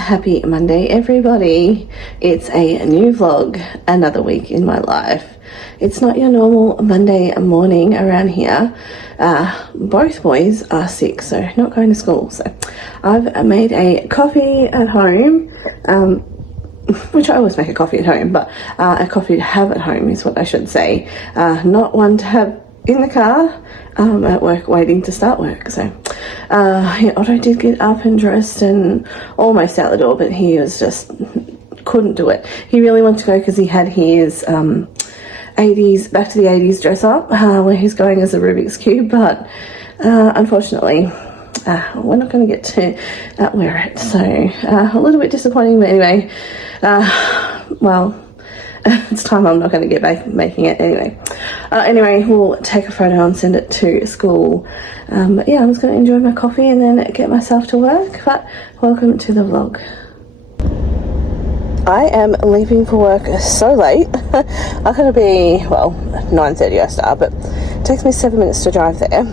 happy Monday everybody. It's a new vlog, another week in my life. It's not your normal Monday morning around here. Both boys are sick, so not going to school. So I've made a coffee at home, which I always make a coffee at home, but a coffee to have at home is what I should say. Not one to have in the car at work waiting to start work. So yeah, Otto did get up and dressed and almost out the door, but he was just couldn't do it. He really wanted to go because he had his 80s, back to the 80s dress up where he's going as a Rubik's Cube, but unfortunately we're not going to get to wear it, so a little bit disappointing, but anyway, well, it's time I'm not going to get back making it anyway. Anyway, we'll take a photo and send it to school. But yeah, I'm just going to enjoy my coffee and then get myself to work. But welcome to the vlog. I am leaving for work so late. I'm going to be, well, 9:30 I start, but it takes me 7 minutes to drive there.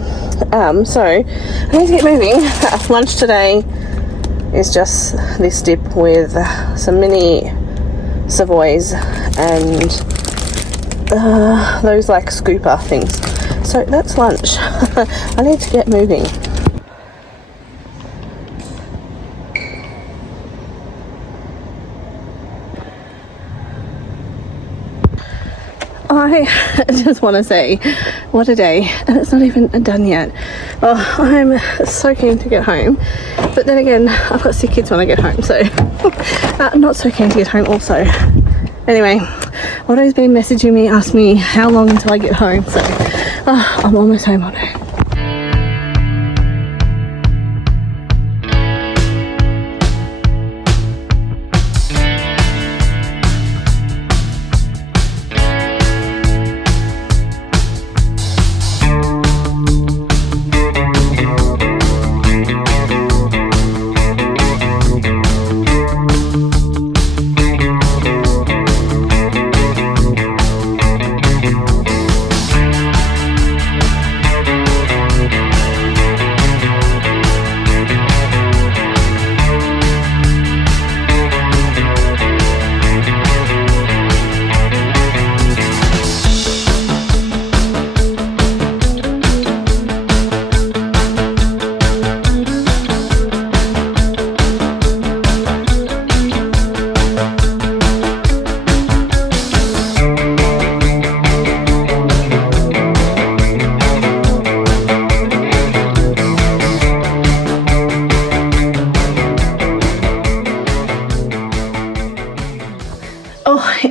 So I need to get moving. Lunch today is just this dip with some mini Savoys and those like scooper things. So that's lunch. I need to get moving. I just want to say, what a day, and it's not even done yet. Oh, I'm so keen to get home, but then again, I've got sick kids when I get home, so not so keen to get home also. Anyway, Otto's been messaging me, asked me how long until I get home, so I'm almost home, Otto.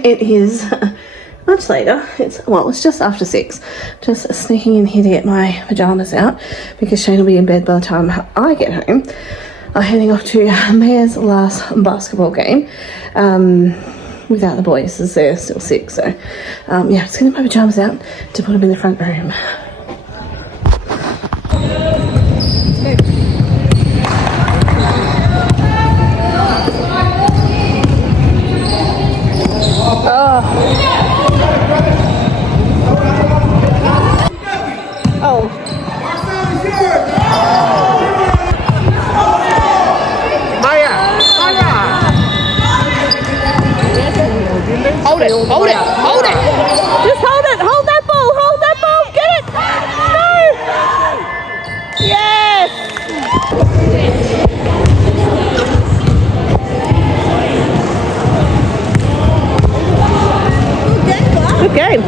It is much later. It's just after 6. Just sneaking in here to get my pajamas out because Shane will be in bed by the time I get home. I'm heading off to Maya's last basketball game without the boys as they're still sick. So yeah, just getting my pajamas out to put them in the front room. Hold it! Just hold it! Hold that ball! Get it! Go! Yes! Good game.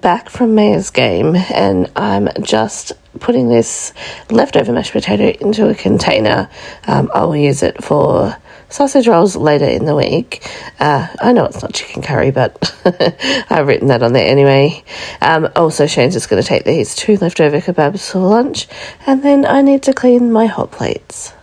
Back from Maya's game, and I'm just putting this leftover mashed potato into a container. I'll use it for sausage rolls later in the week. I know it's not chicken curry, but I've written that on there anyway. Also, Shane's just going to take these 2 leftover kebabs for lunch, and then I need to clean my hot plates.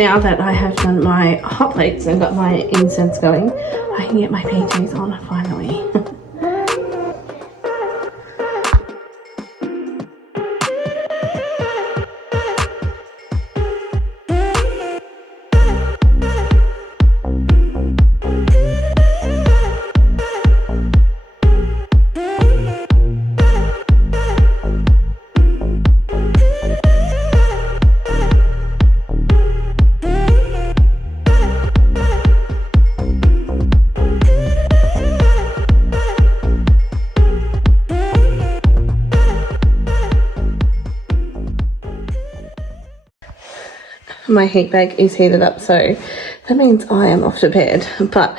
now that I have done my hot plates and got my incense going, I can get my PJs on finally. My heat bag is heated up, so that means I am off to bed. But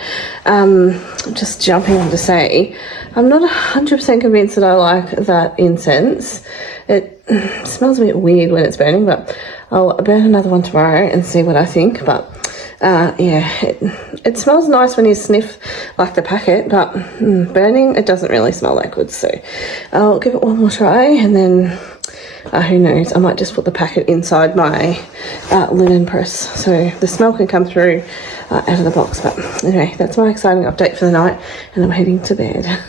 just jumping on to say, I'm not 100% convinced that I like that incense. It smells a bit weird when it's burning, but I'll burn another one tomorrow and see what I think. But yeah, it smells nice when you sniff like the packet, but burning, it doesn't really smell that good. So I'll give it one more try, and then who knows, I might just put the packet inside my linen press so the smell can come through out of the box. But anyway, that's my exciting update for the night, and I'm heading to bed.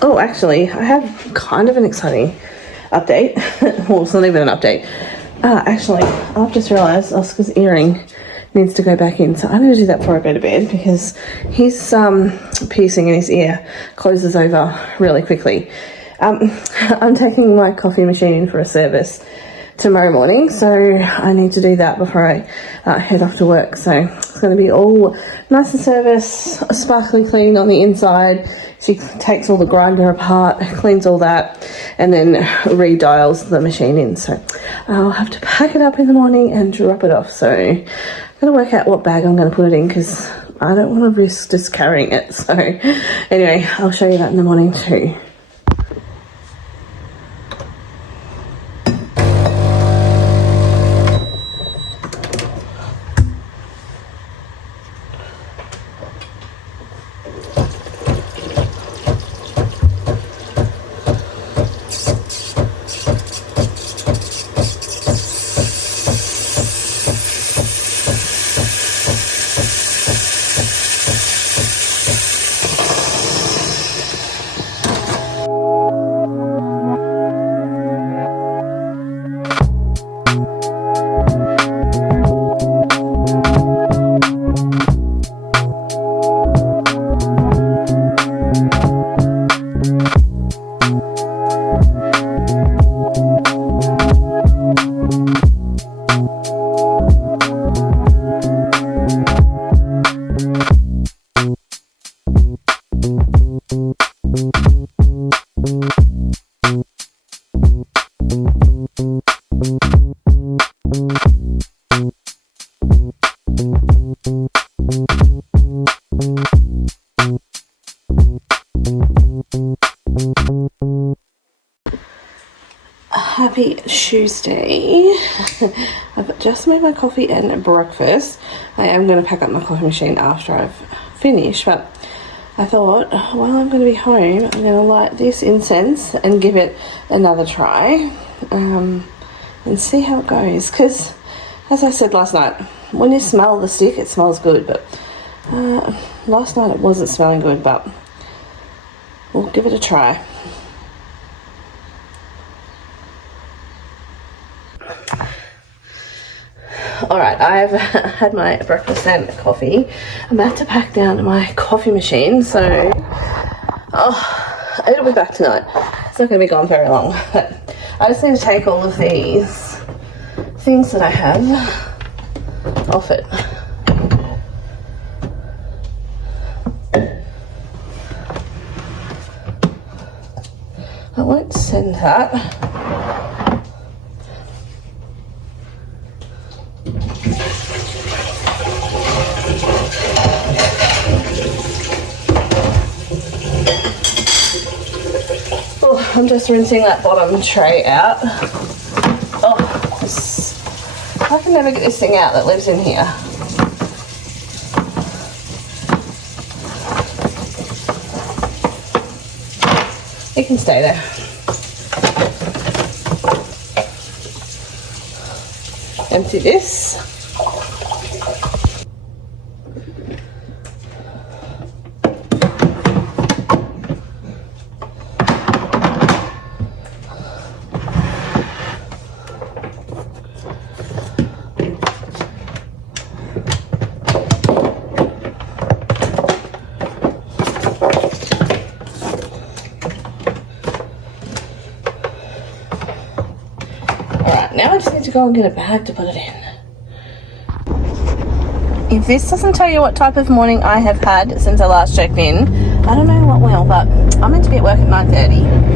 Oh, actually, I have kind of an exciting update. Well, it's not even an update. Actually, I've just realised Oska's earring needs to go back in, so I'm going to do that before I go to bed, because his piercing in his ear closes over really quickly. I'm taking my coffee machine in for a service tomorrow morning, so I need to do that before I head off to work. So it's going to be all nice and service, sparkly clean on the inside. She takes all the grinder apart, cleans all that, and then redials the machine in. So I'll have to pack it up in the morning and drop it off. So I'm going to work out what bag I'm going to put it in, because I don't want to risk just carrying it. So anyway, I'll show you that in the morning too. Happy Tuesday. I've just made my coffee and breakfast. I am going to pack up my coffee machine after I've finished, but I thought while I'm going to be home, I'm going to light this incense and give it another try and see how it goes, because as I said last night, when you smell the stick it smells good, but last night it wasn't smelling good, but we'll give it a try. Alright, I've had my breakfast and coffee. I'm about to pack down my coffee machine, so it'll be back tonight. It's not going to be gone very long, but I just need to take all of these things that I have off it. I won't send that. I'm just rinsing that bottom tray out. I can never get this thing out that lives in here. It can stay there. empty this. Now I just need to go and get a bag to put it in. If this doesn't tell you what type of morning I have had since I last checked in, I don't know what will, but I'm meant to be at work at 9:30.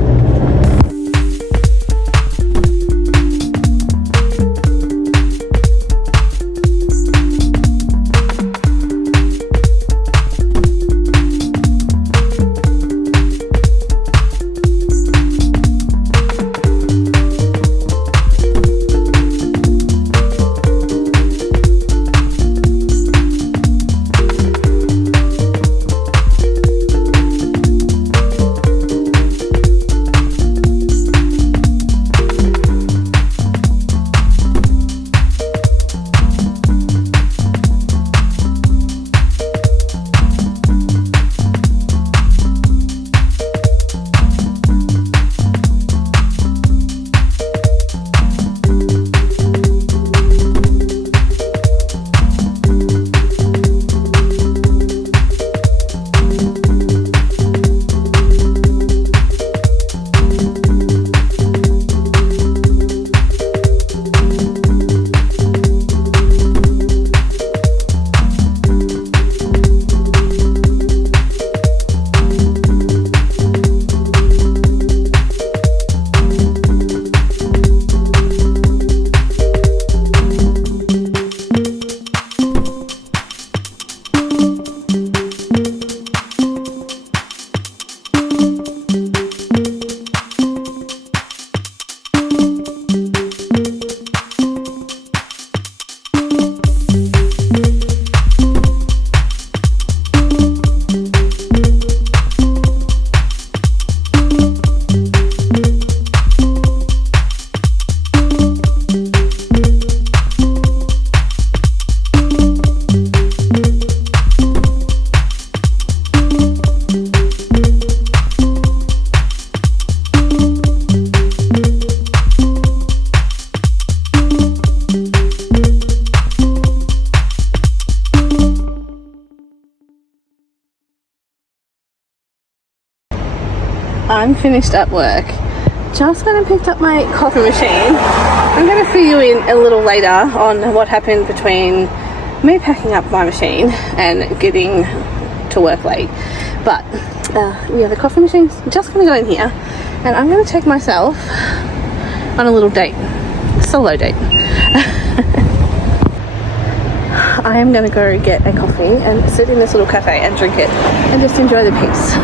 I'm finished at work. Just went and picked up my coffee machine. I'm going to fill you in a little later on what happened between me packing up my machine and getting to work late. But yeah, the coffee machine's just going to go in here, and I'm going to take myself on a little date, solo date. I am going to go get a coffee and sit in this little cafe and drink it and just enjoy the peace.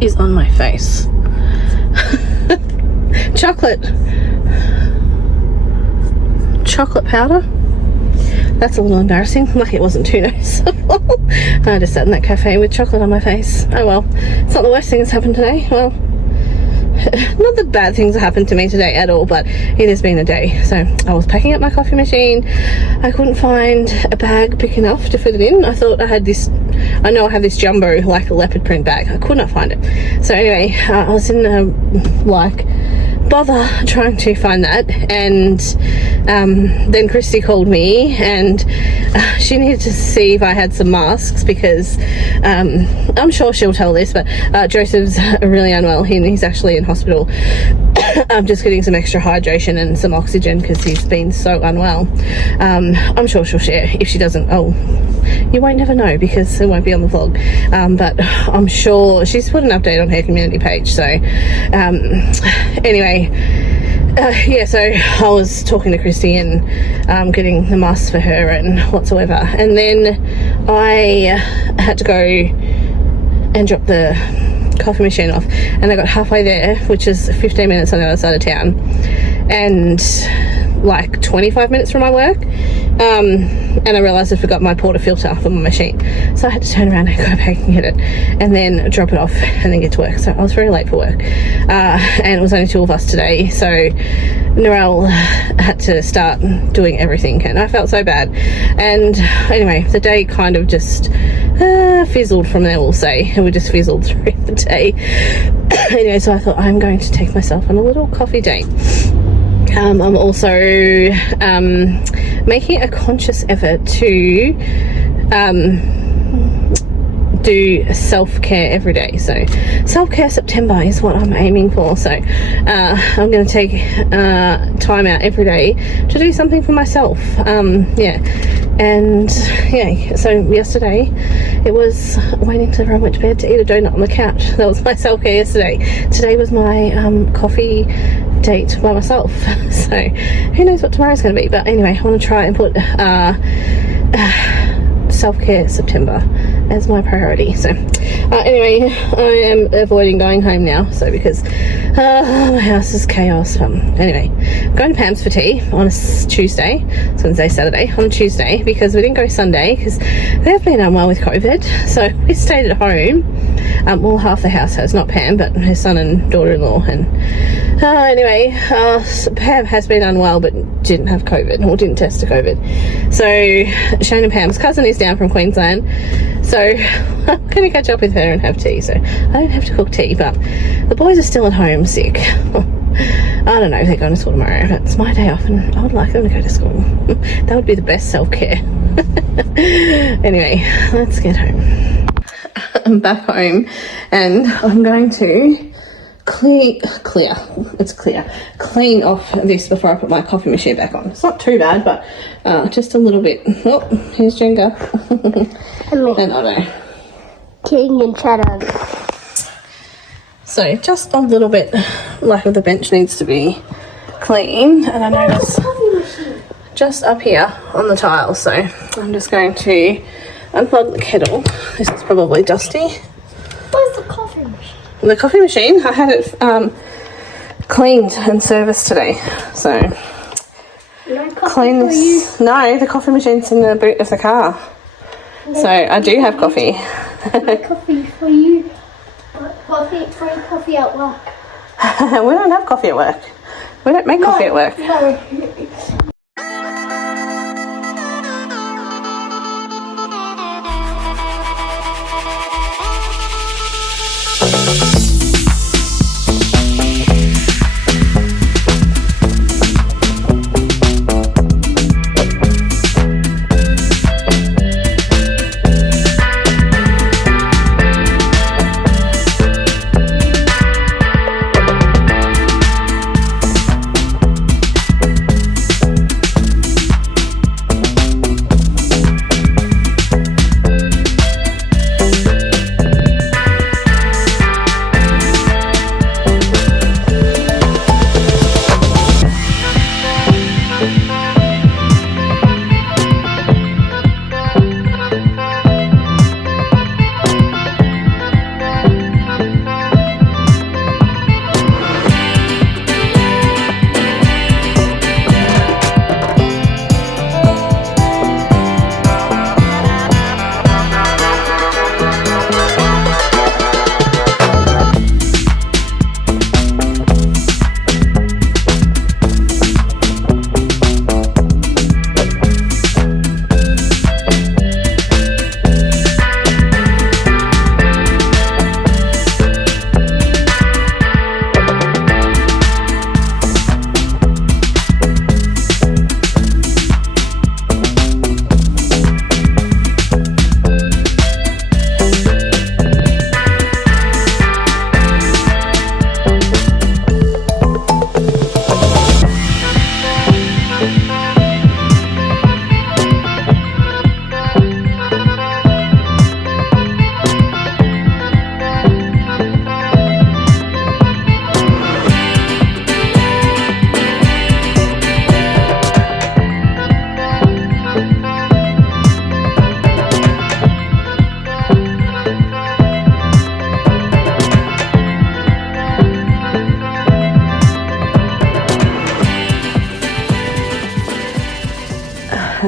is on my face? Chocolate powder. That's a little embarrassing. Lucky it wasn't too noticeable. I just sat in that cafe with chocolate on my face. Oh well, it's not the worst thing that's happened today. Well, not that bad things have happened to me today at all, but it has been a day. So I was packing up my coffee machine. I couldn't find a bag big enough to fit it in. I thought I had this, I know I have this jumbo like a leopard print bag. I could not find it. So anyway, I was in a bother trying to find that, and then Christy called me, and she needed to see if I had some masks, because I'm sure she'll tell this, but Joseph's really unwell. He's actually in hospital. I'm just getting some extra hydration and some oxygen because he's been so unwell. I'm sure she'll share. If she doesn't, oh, you won't never know because it won't be on the vlog, but I'm sure she's put an update on her community page. So anyway, yeah, so I was talking to Christy and getting the masks for her and whatsoever, and then I had to go and drop the coffee machine off, and I got halfway there, which is 15 minutes on the other side of town, and like 25 minutes from my work, and I realised I forgot my portafilter for my machine, so I had to turn around and go back and get it, and then drop it off and then get to work. So I was very late for work, and it was only 2 of us today, so Narelle had to start doing everything, and I felt so bad. And anyway, the day kind of just fizzled from there, we'll say. We just fizzled through the day. Anyway, so I thought I'm going to take myself on a little coffee date. I'm also making a conscious effort to do self-care every day. So self-care September is what I'm aiming for. So I'm going to take time out every day to do something for myself. Yeah, and yeah, so yesterday it was waiting till everyone went to bed to eat a donut on the couch. That was my self-care yesterday. Today was my coffee date by myself. So who knows what tomorrow's going to be, but anyway, I want to try and put self-care September as my priority. So anyway, I am avoiding going home now, so because my house is chaos. Anyway, I'm going to Pam's for tea on a Tuesday. I was going to say Saturday, on Tuesday, because we didn't go Sunday because they've been unwell with COVID, so we stayed at home. Well, half the house has, not Pam, but her son and daughter-in-law. And anyway, Pam has been unwell but didn't have COVID, or didn't test to COVID. So Shane and Pam's cousin is down from Queensland, so I'm going to catch up with her and have tea. So I don't have to cook tea, but the boys are still at home sick. I don't know if they're going to school tomorrow, but it's my day off and I would like them to go to school. That would be the best self-care. Anyway, let's get home. I'm back home and I'm going to clean off this before I put my coffee machine back on. It's not too bad, but just a little bit. Oh, here's Jenga. And Otto. King and Shadow. So just a little bit, like the bench needs to be clean, and I notice just up here on the tiles, so I'm just going to unplug the kettle. This is probably dusty. Where's the coffee machine? The coffee machine, I had it cleaned and serviced today, so No coffee clean for this. you? No, the coffee machine's in the boot of the car, so I do have coffee. No coffee for you. Free coffee at work. We don't have coffee at work. We don't make coffee at work. No.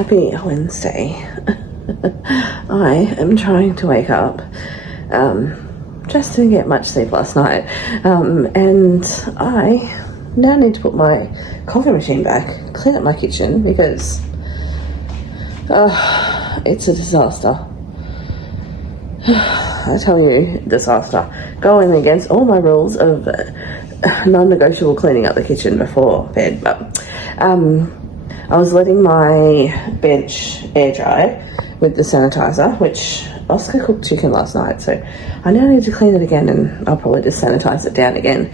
Happy Wednesday. I am trying to wake up. Just didn't get much sleep last night. And I now need to put my coffee machine back, clean up my kitchen because it's a disaster. I tell you, disaster. Going against all my rules of non-negotiable cleaning up the kitchen before bed. But I was letting my bench air dry with the sanitizer, which Oska cooked chicken last night, so I now need to clean it again, and I'll probably just sanitize it down again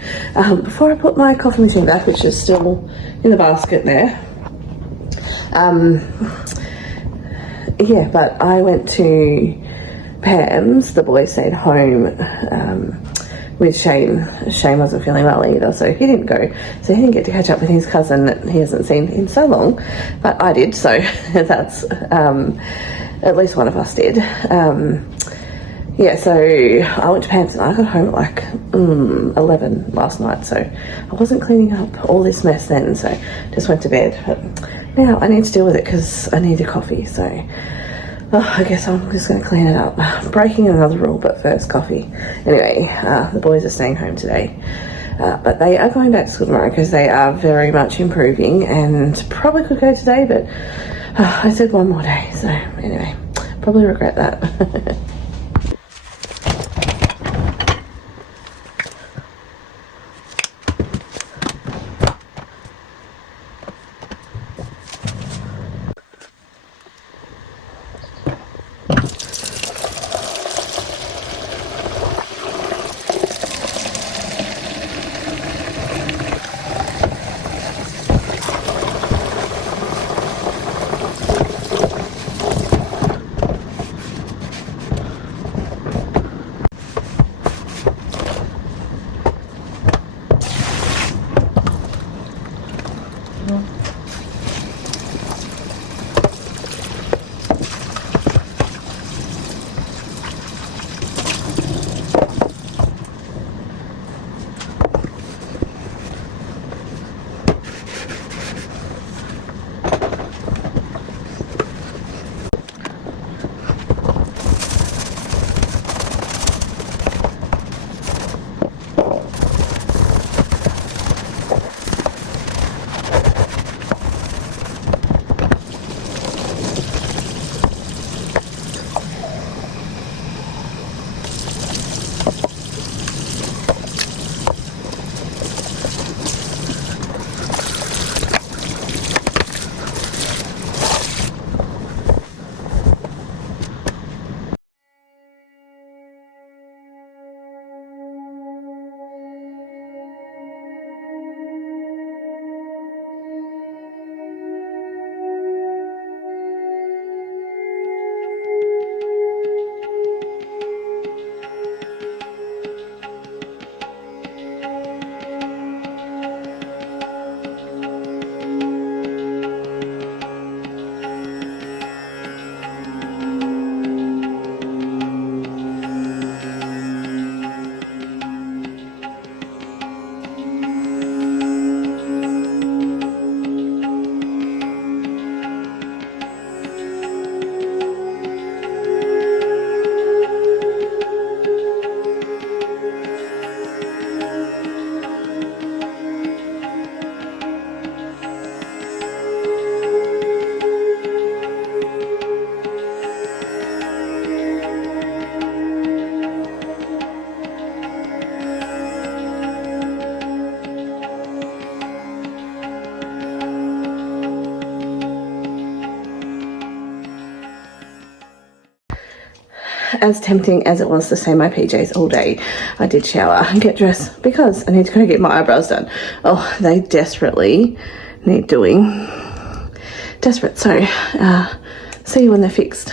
before I put my coffee machine back, which is still in the basket there. Yeah, but I went to Pam's. The boys stayed home with Shane. Shane wasn't feeling well either, so he didn't go. So he didn't get to catch up with his cousin that he hasn't seen in so long, but I did, so that's at least one of us did. Yeah, so I went to Pam's and I got home at like 11 last night, so I wasn't cleaning up all this mess then, so just went to bed. But now I need to deal with it because I need a coffee, so I guess I'm just going to clean it up. Breaking another rule, but first coffee. Anyway, the boys are staying home today, but they are going back to school tomorrow because they are very much improving and probably could go today, but I said one more day, so anyway, probably regret that. As tempting as it was to stay in my PJs all day, I did shower and get dressed because I need to go get my eyebrows done. Oh, they desperately need doing. Desperate, so see you when they're fixed.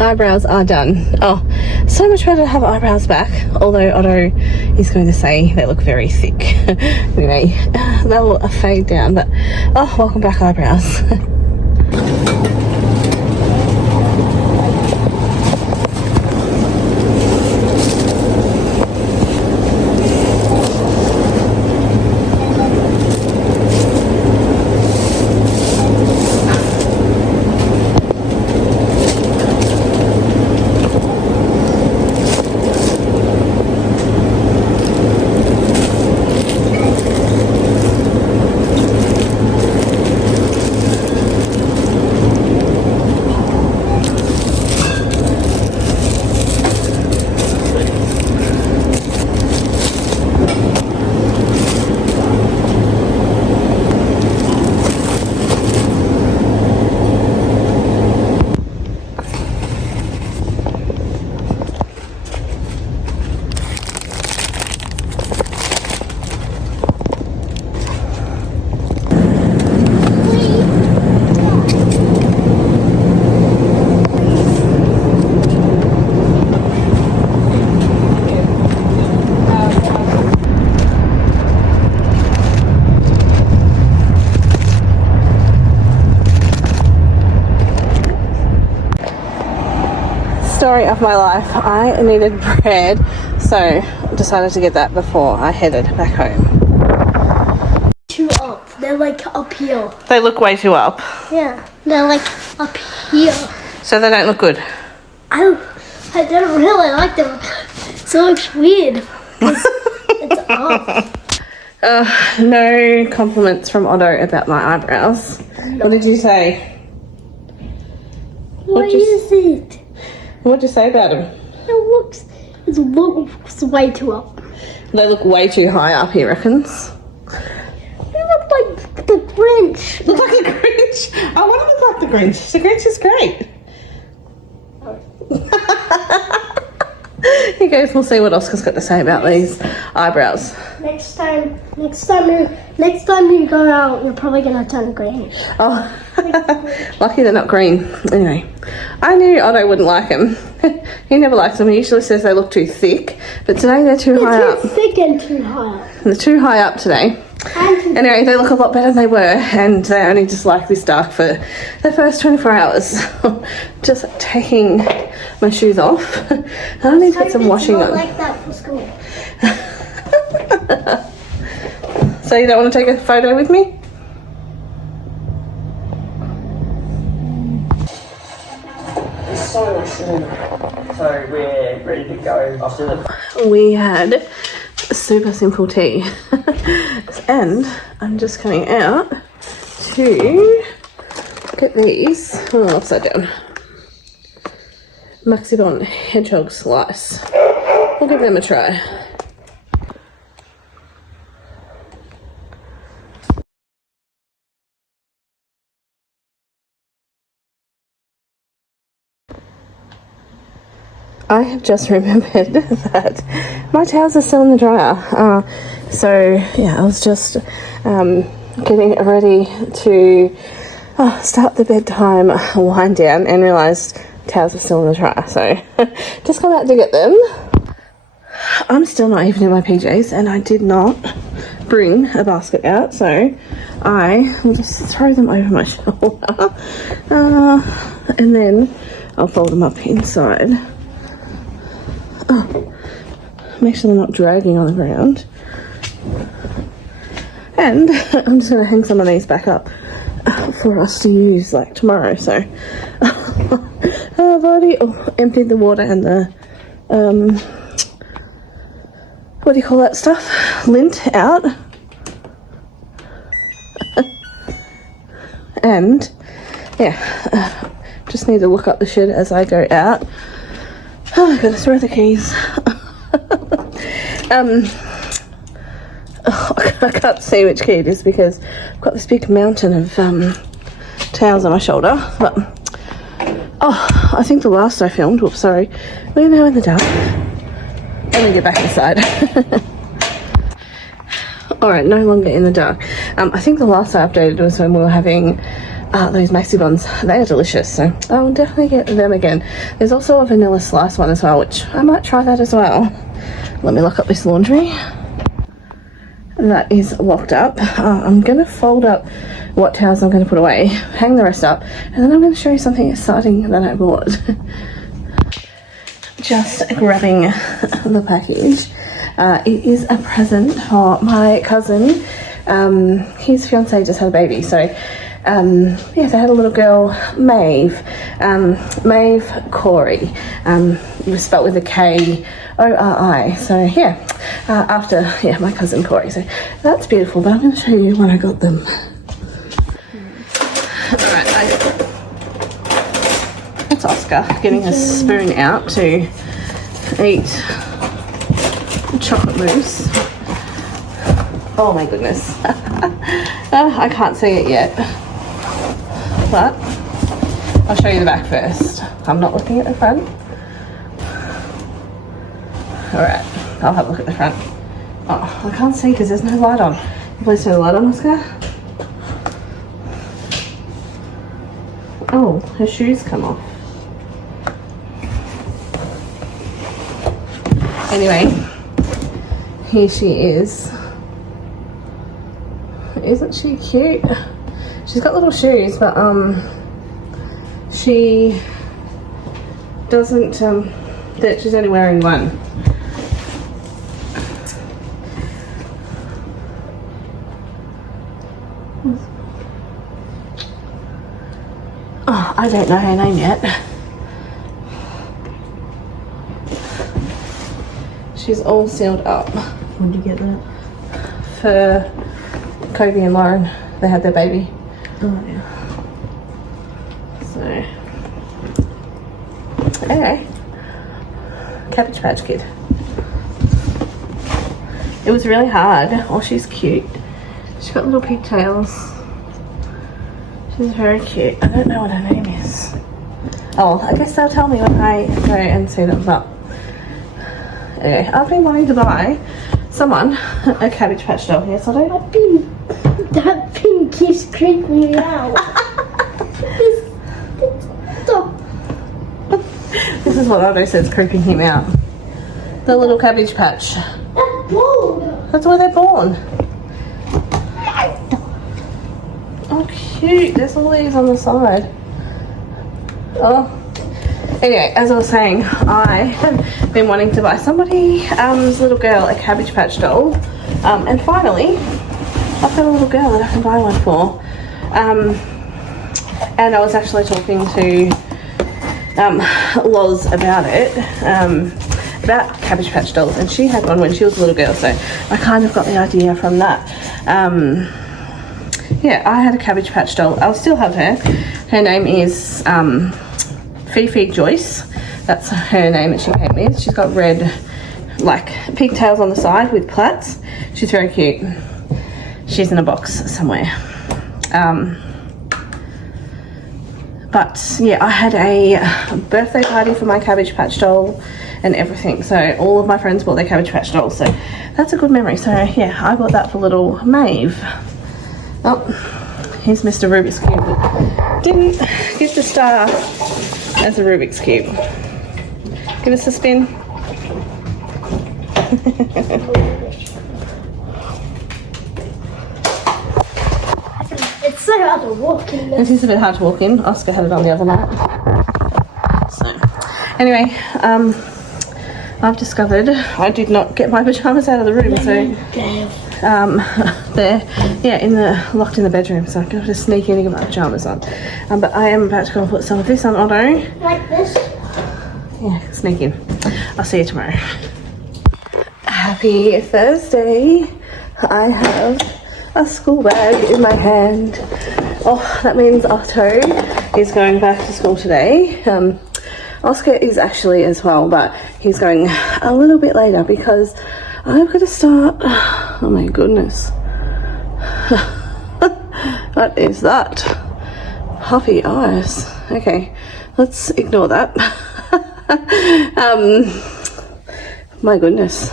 Eyebrows are done. Oh, so much better to have eyebrows back, although Otto is going to say they look very thick. Anyway, they'll fade down, but oh, welcome back eyebrows. story of my life. I needed bread, so I decided to get that before I headed back home. Too up. They're like up here. They look way too up. Yeah, they're like up here. So they don't look good. I don't really like them. So it looks weird. It's up. No compliments from Otto about my eyebrows. What did you say? What is it? What'd you say about them? It looks way too up. They look way too high up, he reckons. They look like the Grinch. Look like the Grinch? I want to look like the Grinch. The Grinch is great. He goes, we'll see what Oska's got to say about these eyebrows. Next time you go out, you're probably gonna turn green. Oh, lucky they're not green. Anyway, I knew Otto wouldn't like them. He never likes them. He usually says they look too thick, but today they're too high up. Too thick and too high up. They're too high up today. Anyway, they look a lot better than they were, and they only just like this dark for the first 24 hours. Just taking my shoes off. I need to put some washing on. Like that for school. So you don't want to take a photo with me? There's so much to do. So we're ready to go after the... We had super simple tea. And I'm just coming out to get these upside down. Maxibon hedgehog slice. We'll give them a try. I have just remembered that my towels are still in the dryer. So yeah, I was just getting ready to start the bedtime wind down and realised towels are still in the dryer. So just come out to get them. I'm still not even in my PJs and I did not bring a basket out, so I will just throw them over my shoulder and then I'll fold them up inside. Make sure they're not dragging on the ground. And I'm just going to hang some of these back up for us to use like tomorrow. So I've already emptied the water and the what do you call that stuff? Lint out. And yeah, just need to look up the shed as I go out. Oh my goodness, where are the keys? I can't see which key it is because I've got this big mountain of towels on my shoulder. But I think the last I filmed, whoops, sorry, we're now in the dark. Let me get back inside. Alright, no longer in the dark. I think the last I updated was when we were having those maxi buns. They are delicious, so I'll definitely get them again. There's also a vanilla slice one as well, which I might try that as well. Let me lock up this laundry. That is locked up. I'm going to fold up what towels I'm going to put away, hang the rest up, and then I'm going to show you something exciting that I bought. Just grabbing the package. It is a present for my cousin. His fiance just had a baby, so yeah, they had a little girl, Maeve. Maeve Corey. It was spelled with a K-O-R-I. So yeah, after my cousin Corey. So that's beautiful. But I'm going to show you when I got them. All right, that's Oska getting a spoon out to eat chocolate mousse. Oh my goodness. I can't see it yet, but I'll show you the back first. I'm not looking at the front. Alright, I'll have a look at the front. Oh, I can't see because there's no light on. Please turn the light on, Oska. Oh, her shoes come off. Anyway, here she is. Isn't she cute? She's got little shoes, but she doesn't, that she's only wearing one. Oh, I don't know her name yet. She's all sealed up. When did you get that? For Kobe and Lauren, they had their baby. Oh yeah. So, anyway, Cabbage Patch Kid. It was really hard. Oh, she's cute. She's got little pigtails. She's very cute. I don't know what her name is. Oh, I guess they'll tell me when I go and see them. But anyway, I've been wanting to buy someone a Cabbage Patch doll. Yes, I do. That thing keeps creeping me out. Stop. This is what Otto says creeping him out. The little Cabbage Patch. That's bold. That's where they're born. Oh, cute. There's all these on the side. Oh. Anyway, as I was saying, I have been wanting to buy somebody, this little girl, a Cabbage Patch doll. And finally, I've got a little girl that I can buy one for. And I was actually talking to Loz about it, about Cabbage Patch dolls, and she had one when she was a little girl, so I kind of got the idea from that. Yeah, I had a Cabbage Patch doll. I'll still have her. Her name is Fifi Joyce. That's her name that she came with. She's got red, like, pigtails on the side with plaits. She's very cute. She's in a box somewhere. But yeah, I had a birthday party for my Cabbage Patch doll and everything. So all of my friends bought their Cabbage Patch dolls. So that's a good memory. So yeah, I bought that for little Maeve. Oh, here's Mr. Rubik's Cube. Didn't get the star as a Rubik's Cube. Give us a spin. It's so hard to walk in It is a bit hard to walk in. Oska had it on the other night. So, anyway, I've discovered I did not get my pajamas out of the room, so they're locked in the bedroom. So I've got to sneak in and get my pajamas on. But I am about to go and put some of this on Otto. like this. Yeah, sneak in. I'll see you tomorrow. Happy Thursday. I have a school bag in my hand. Oh, that means Otto is going back to school today. Oska is actually as well, but he's going a little bit later because I've got to start. Oh my goodness. What is that? Puffy eyes. Okay, let's ignore that. My goodness,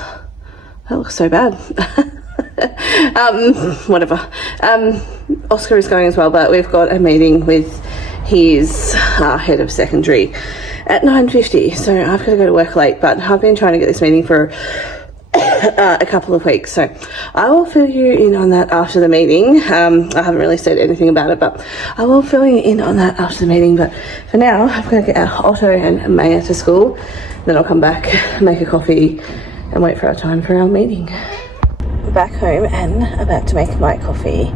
that looks so bad. Whatever. Oska is going as well, but we've got a meeting with his head of secondary at 9:50, so I've got to go to work late, but I've been trying to get this meeting for a couple of weeks, so I will fill you in on that after the meeting. I haven't really said anything about it, but I will fill you in on that after the meeting. But for now, I've got to get Otto and Maya to school, then I'll come back, make a coffee and wait for our time for our meeting. Back home and about to make my coffee.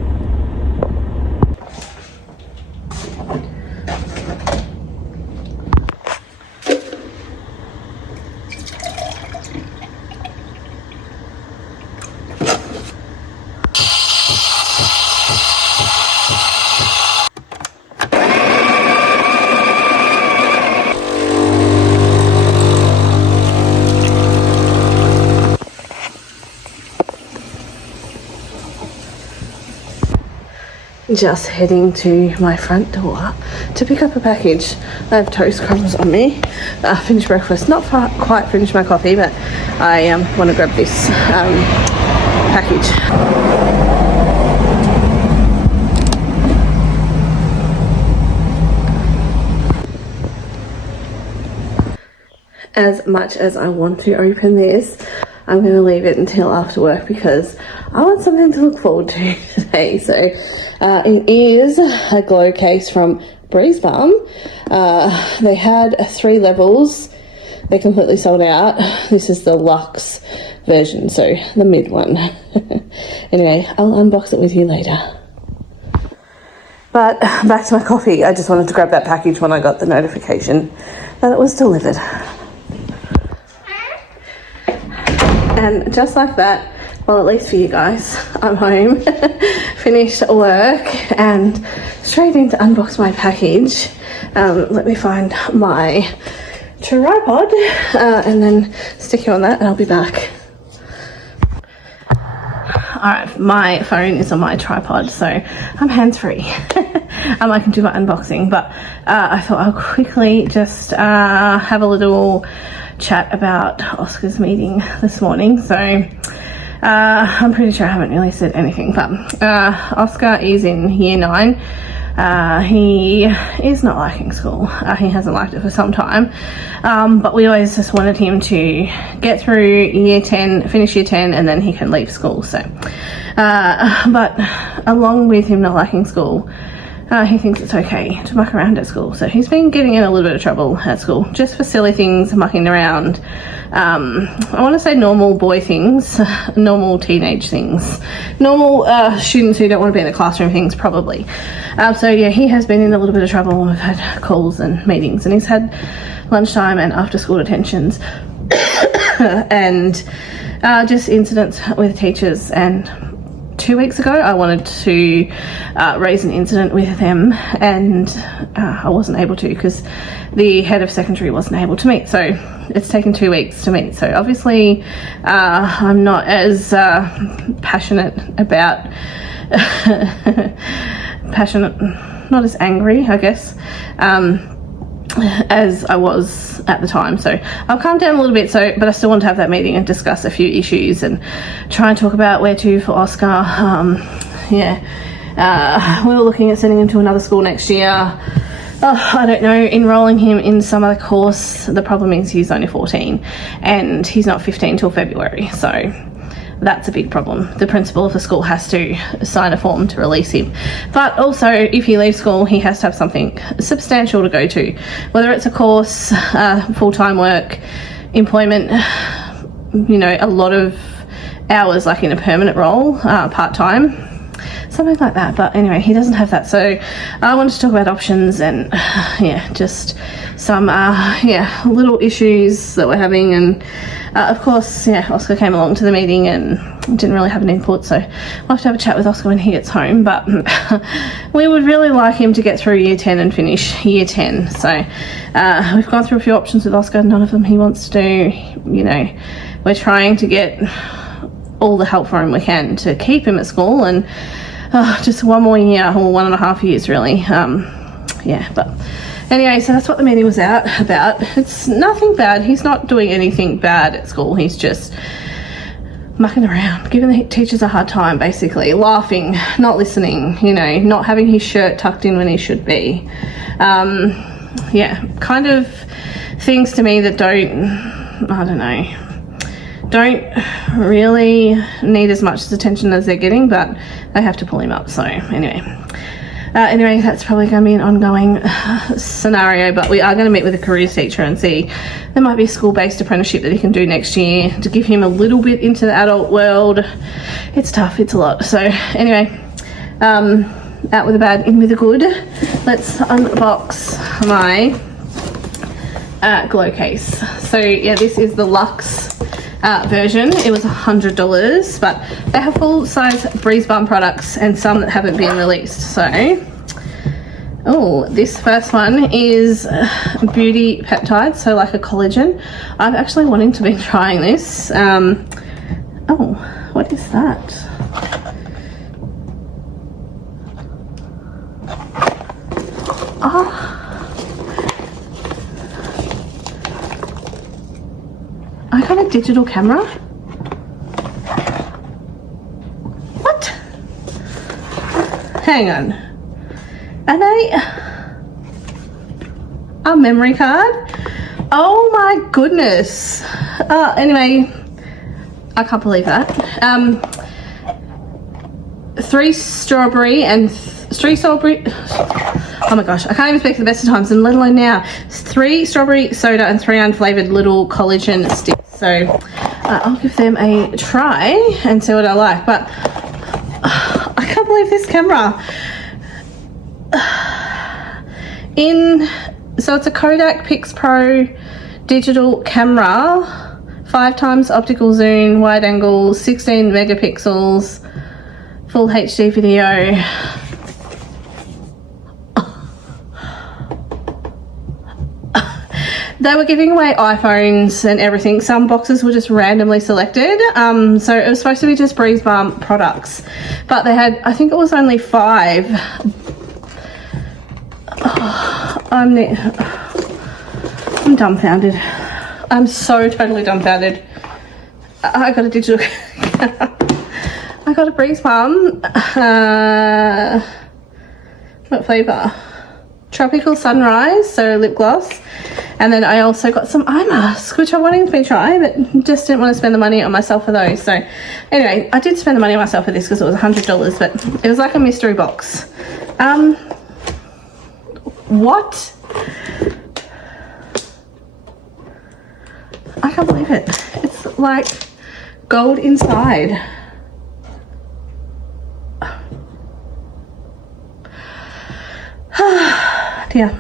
Just heading to my front door to pick up a package. I have toast crumbs on me. Finished breakfast, not quite finished my coffee, but I want to grab this package. As much as I want to open this, I'm going to leave it until after work because I want something to look forward to today. So it is a glow case from Breeze Balm. They had 3 levels. They're completely sold out. This is the luxe version, so the mid one. Anyway, I'll unbox it with you later. But back to my coffee. I just wanted to grab that package when I got the notification that it was delivered. And just like that, well, at least for you guys, I'm home, finished work, and straight in to unbox my package. Let me find my tripod and then stick you on that, and I'll be back. Alright, my phone is on my tripod, so I'm hands-free. I can do my unboxing, but I thought I'll quickly just have a little chat about Oska's meeting this morning. So I'm pretty sure I haven't really said anything, but Oska is in year 9. He is not liking school. He hasn't liked it for some time, but we always just wanted him to get through year 10, finish year 10, and then he can leave school. So but along with him not liking school, he thinks it's okay to muck around at school. So he's been getting in a little bit of trouble at school just for silly things, mucking around. I want to say normal boy things, normal teenage things, normal students who don't want to be in the classroom things, probably. So yeah, he has been in a little bit of trouble. We've had calls and meetings, and he's had lunchtime and after school detentions and just incidents with teachers. And 2 weeks ago I wanted to raise an incident with them, and I wasn't able to because the head of secondary wasn't able to meet, so it's taken 2 weeks to meet. So obviously I'm not as passionate about not as angry, I guess, as I was at the time. So I'll calm down a little bit, but I still want to have that meeting and discuss a few issues and try and talk about where to for Oska. We were looking at sending him to another school next year. I don't know, enrolling him in some other course. The problem is he's only 14 and he's not 15 till February, so that's a big problem. The principal of the school has to sign a form to release him. But also, if he leaves school, he has to have something substantial to go to, whether it's a course, full-time work, employment, a lot of hours like in a permanent role, part-time, something like that. But anyway, he doesn't have that. So I wanted to talk about options and just some little issues that we're having. And of course, Oska came along to the meeting and didn't really have an input, so we'll have to have a chat with Oska when he gets home. But we would really like him to get through year 10 and finish year 10. So we've gone through a few options with Oska, none of them he wants to do. We're trying to get all the help for him we can to keep him at school, and just one more year, or 1.5 years really. But anyway, so that's what the meeting was about. It's nothing bad. He's not doing anything bad at school. He's just mucking around, giving the teachers a hard time, basically, laughing, not listening, not having his shirt tucked in when he should be. Kind of things to me that don't really need as much attention as they're getting, but they have to pull him up. So anyway, that's probably going to be an ongoing scenario, but we are going to meet with a careers teacher and see there might be a school-based apprenticeship that he can do next year to give him a little bit into the adult world. It's tough, it's a lot. So anyway, out with the bad, in with the good. Let's unbox my glow case. So yeah, this is the luxe version. It was $100, but they have full-size Breeze Balm products and some that haven't been released. So this first one is beauty peptides, so like a collagen. I've actually wanting to be trying this. What is that? I got a digital camera. What? Hang on. And a memory card? Oh my goodness. Anyway, I can't believe that. 3 strawberry and 3 strawberry. Oh my gosh, I can't even speak at the best of times, and let alone now. It's 3 strawberry soda and 3 unflavoured little collagen sticks. So I'll give them a try and see what I like. But I can't believe this camera. So it's a Kodak Pix Pro digital camera, 5x optical zoom, wide angle, 16 megapixels, full HD video. They were giving away iPhones and everything. Some boxes were just randomly selected. So it was supposed to be just Breeze Balm products, but they had, I think it was only 5. I'm dumbfounded. I'm so totally dumbfounded. I got a digital I got a Breeze Balm. What flavour? Tropical Sunrise, so lip gloss. And then I also got some eye masks, which I wanted to try, but just didn't want to spend the money on myself for those. So anyway, I did spend the money on myself for this because it was $100, but it was like a mystery box. What? I can't believe it. It's like gold inside. Dear.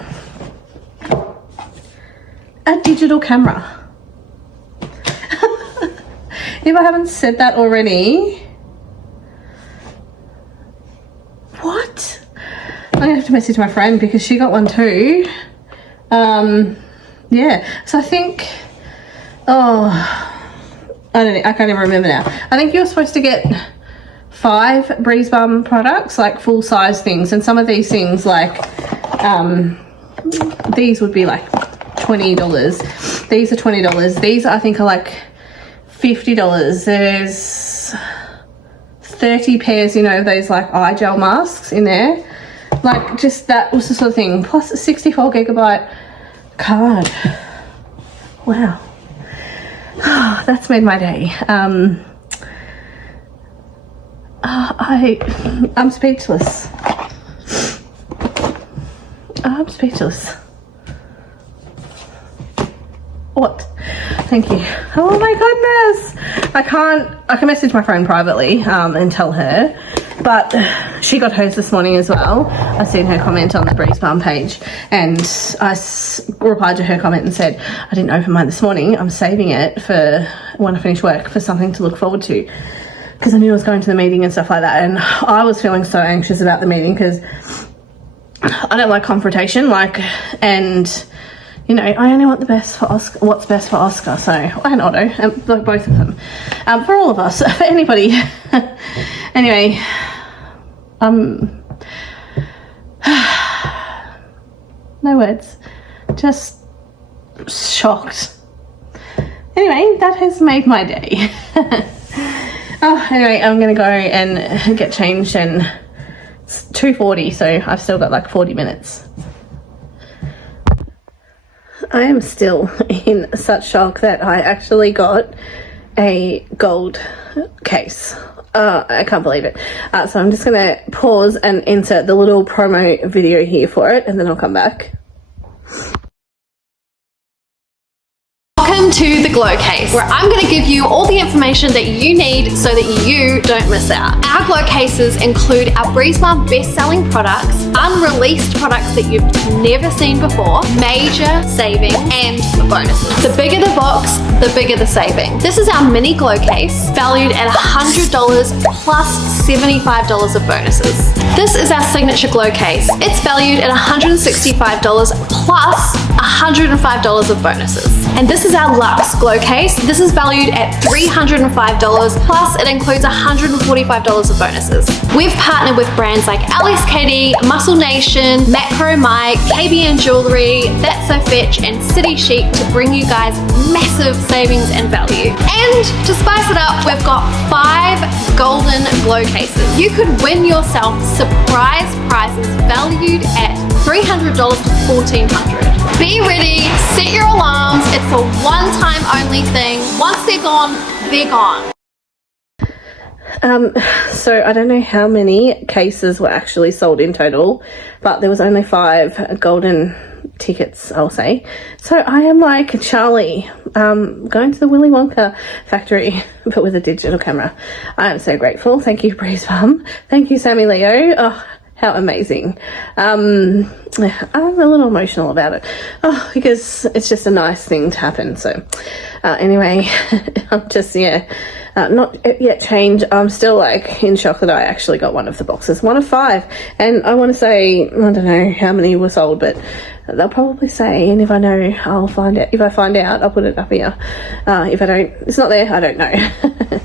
A digital camera. If I haven't said that already. What? I'm gonna have to message my friend because she got one too. Yeah, so I think, I don't know, I can't even remember now. I think you're supposed to get 5 Breeze Balm products, like full size things, and some of these things, like these would be like $20. These are $20. These I think are like $50. There's 30 pairs, you know, of those like eye gel masks in there. Like, just that was the sort of thing. Plus a 64 gigabyte card. Wow. That's made my day. I'm speechless. I'm speechless. What? Thank you. Oh my goodness. I can message my friend privately and tell her, but she got hers this morning as well. I seen her comment on the Breeze Balm page, and I replied to her comment and said, I didn't open mine this morning. I'm saving it for when I finish work for something to look forward to, because I knew I was going to the meeting and stuff like that, and I was feeling so anxious about the meeting because I don't like confrontation, and you know, I only want the best for Oska, what's best for Oska, so, and Otto, and both of them, for all of us, for anybody. Anyway, no words, just shocked. Anyway, that has made my day. Anyway, I'm gonna go and get changed, and it's 2:40, so I've still got like 40 minutes. I am still in such shock that I actually got a gold case. I can't believe it. So I'm just gonna pause and insert the little promo video here for it, and then I'll come back. Welcome to the Glow Case, where I'm going to give you all the information that you need so that you don't miss out. Our Glow Cases include our Breeze Balm best-selling products, unreleased products that you've never seen before, major saving, and bonuses. The bigger the box, the bigger the saving. This is our mini Glow Case, valued at $100 plus $75 of bonuses. This is our signature Glow Case. It's valued at $165 plus $105 of bonuses. And this is our Luxe Glow Case. This is valued at $305 plus it includes $145 of bonuses. We've partnered with brands like Alice Katie, Muscle Nation, Macro Mike, KBN Jewelry, That's So Fetch, and City Chic to bring you guys massive savings and value. And to spice it up, we've got 5 golden glow cases. You could win yourself surprise prizes valued at $300 to $1,400. Be ready, set your alarms. It's a one-time only thing. Once they're gone, they're gone. So I don't know how many cases were actually sold in total, but there was only 5 golden tickets, I'll say. So I am like Charlie, going to the Willy Wonka factory, but with a digital camera. I am so grateful. Thank you, Breeze Farm. Thank you, Sammy Leo. Oh, how amazing. I'm a little emotional about it. Oh, because it's just a nice thing to happen. So anyway, I'm just, not yet changed. I'm still like in shock that I actually got one of the boxes, 1 of 5. And I want to say, I don't know how many were sold, but they'll probably say, and if I know, I'll find out. If I find out, I'll put it up here. If I don't, it's not there, I don't know.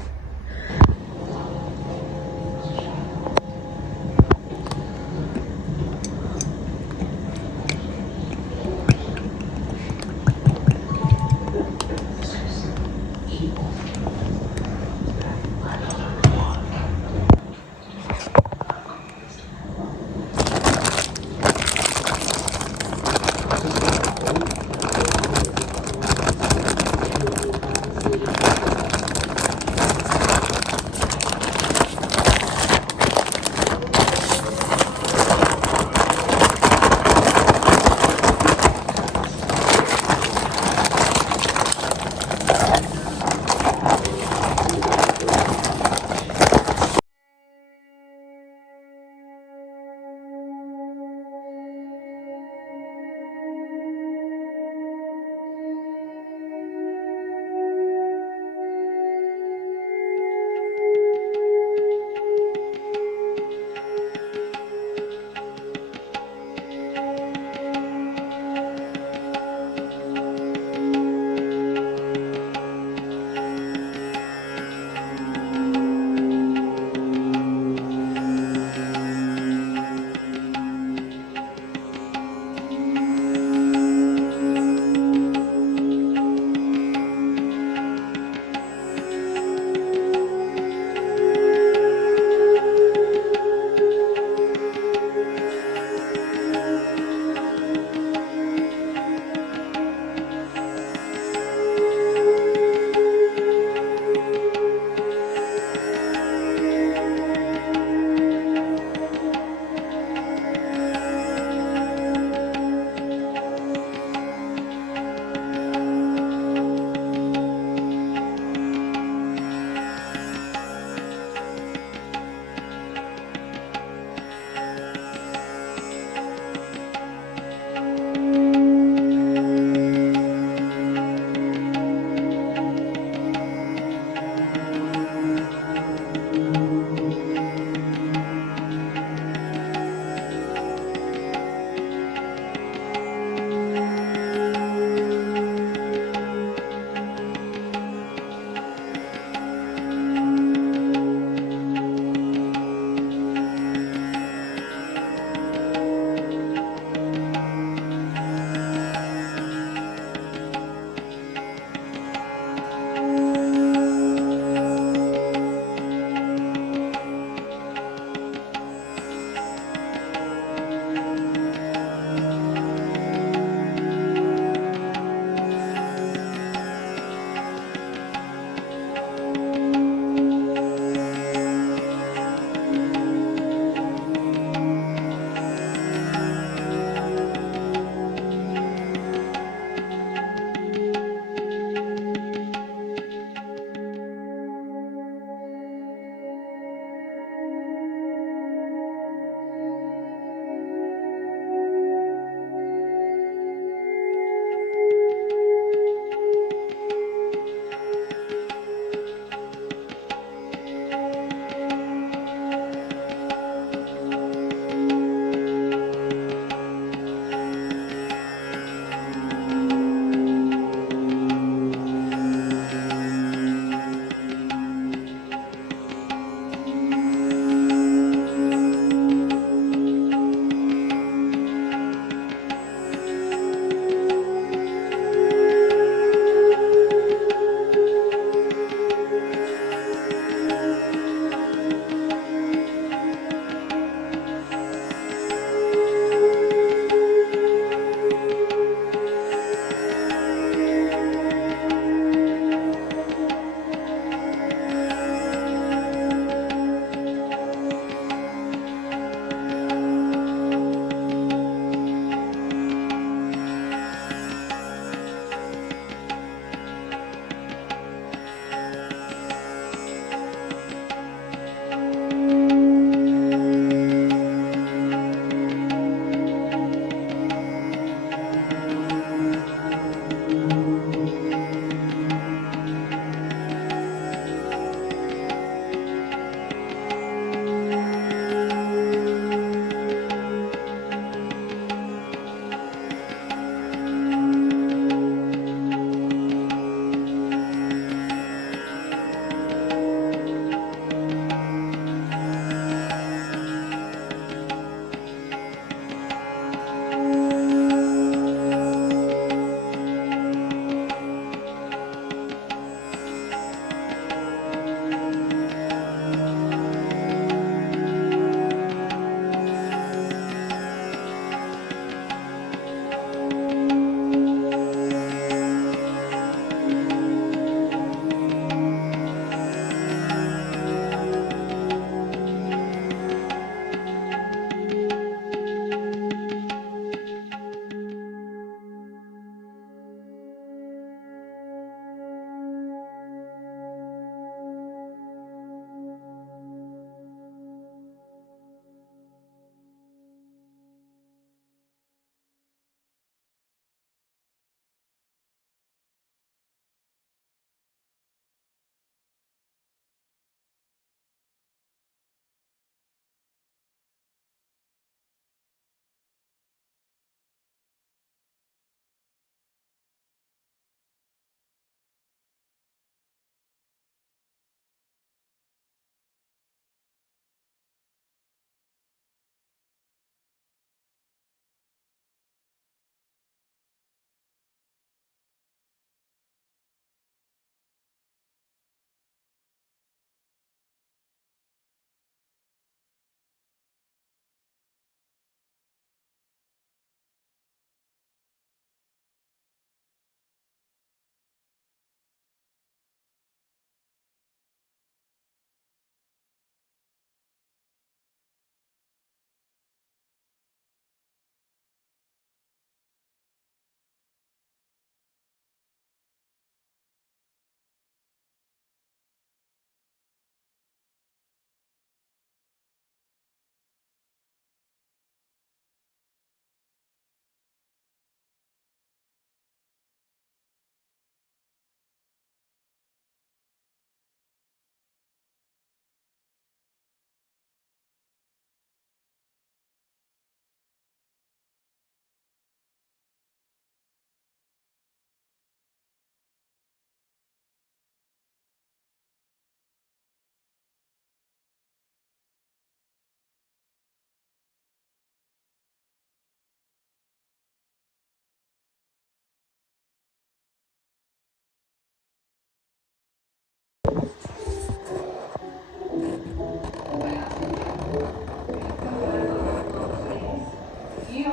You are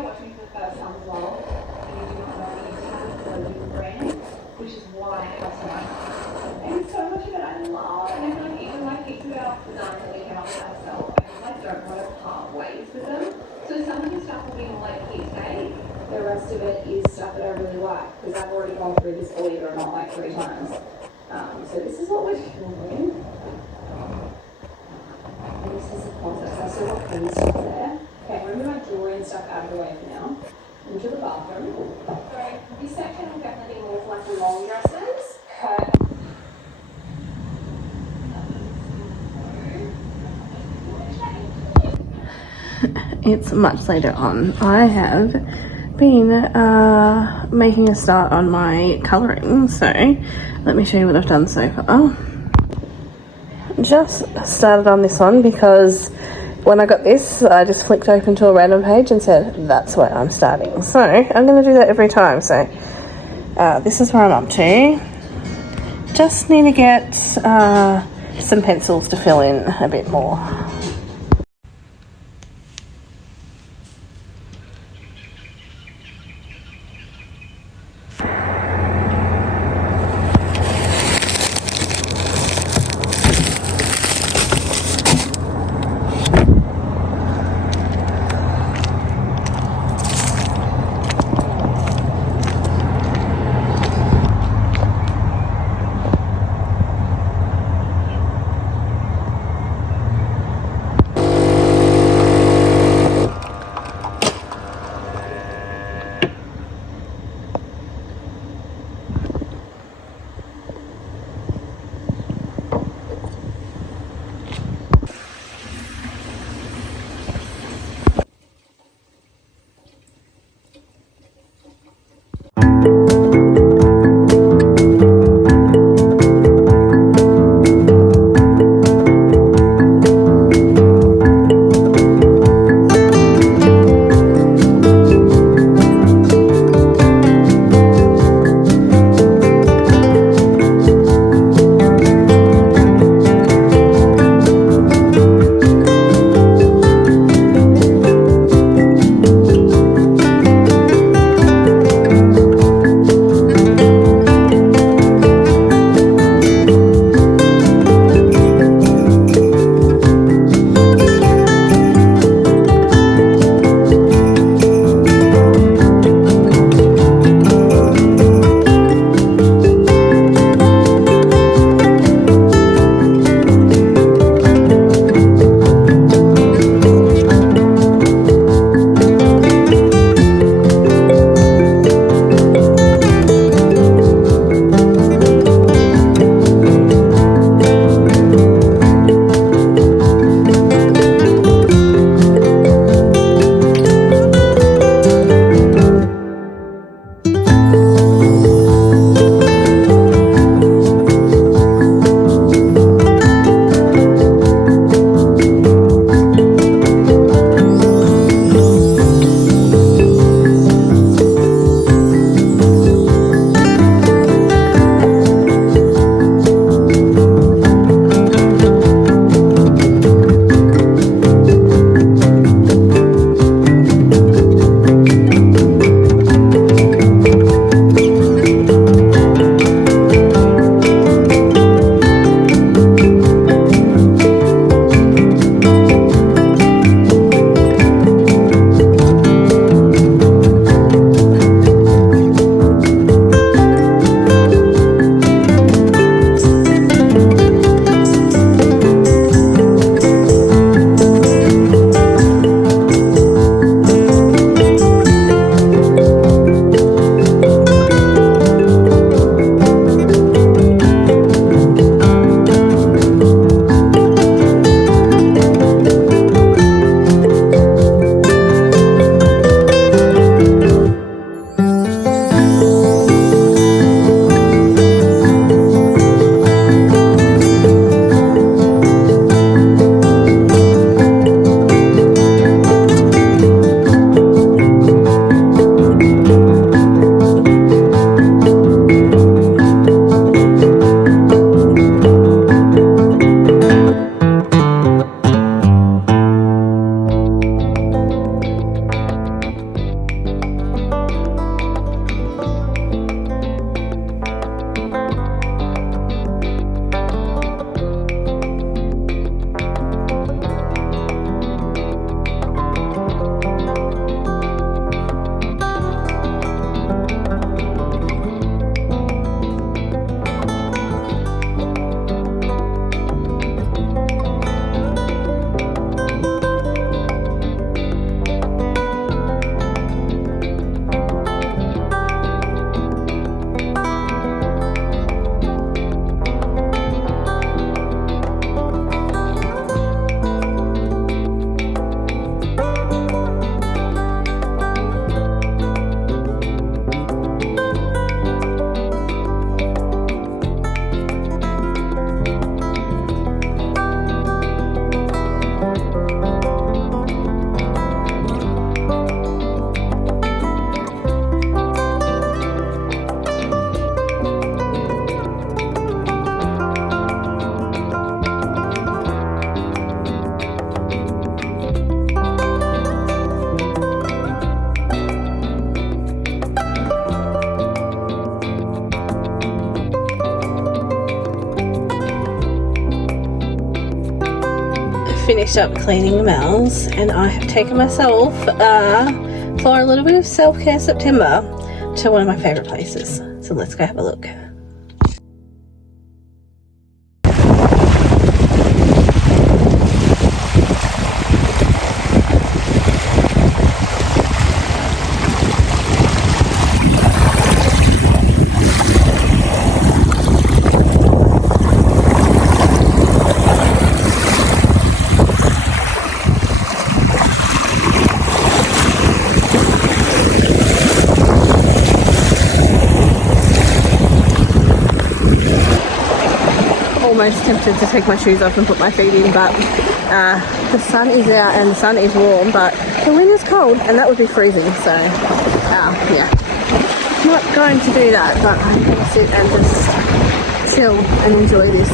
watching for the first time as well, and you do not know that you have a new brand, which is why I have so much. And so much of it I love, and I feel like even my kids who are designing that they came up with myself, I feel like don't want to part ways with them. So some of the stuff will be more like here today, the rest of it is stuff that I really like, because I've already gone through this, believe it or not, like 3 times. So this is what we're doing. And this is the closet, so I still got clean stuff there. Okay, remember my jewelry and stuff out of the way for now. Into the bathroom. So this section will definitely be more for like the long dresses. Okay. It's much later on. I have been making a start on my colouring, so let me show you what I've done so far. Just started on this one because when I got this, I just flicked open to a random page and said, that's where I'm starting. So I'm going to do that every time. So this is where I'm up to. Just need to get some pencils to fill in a bit more. finished up cleaning the mouse and I have taken myself for a little bit of self-care September to one of my favourite places. So let's go have a look. Almost tempted to take my shoes off and put my feet in, but the sun is out and the sun is warm, but the wind is cold and that would be freezing, so yeah, not going to do that, but I'm going to sit and just chill and enjoy this.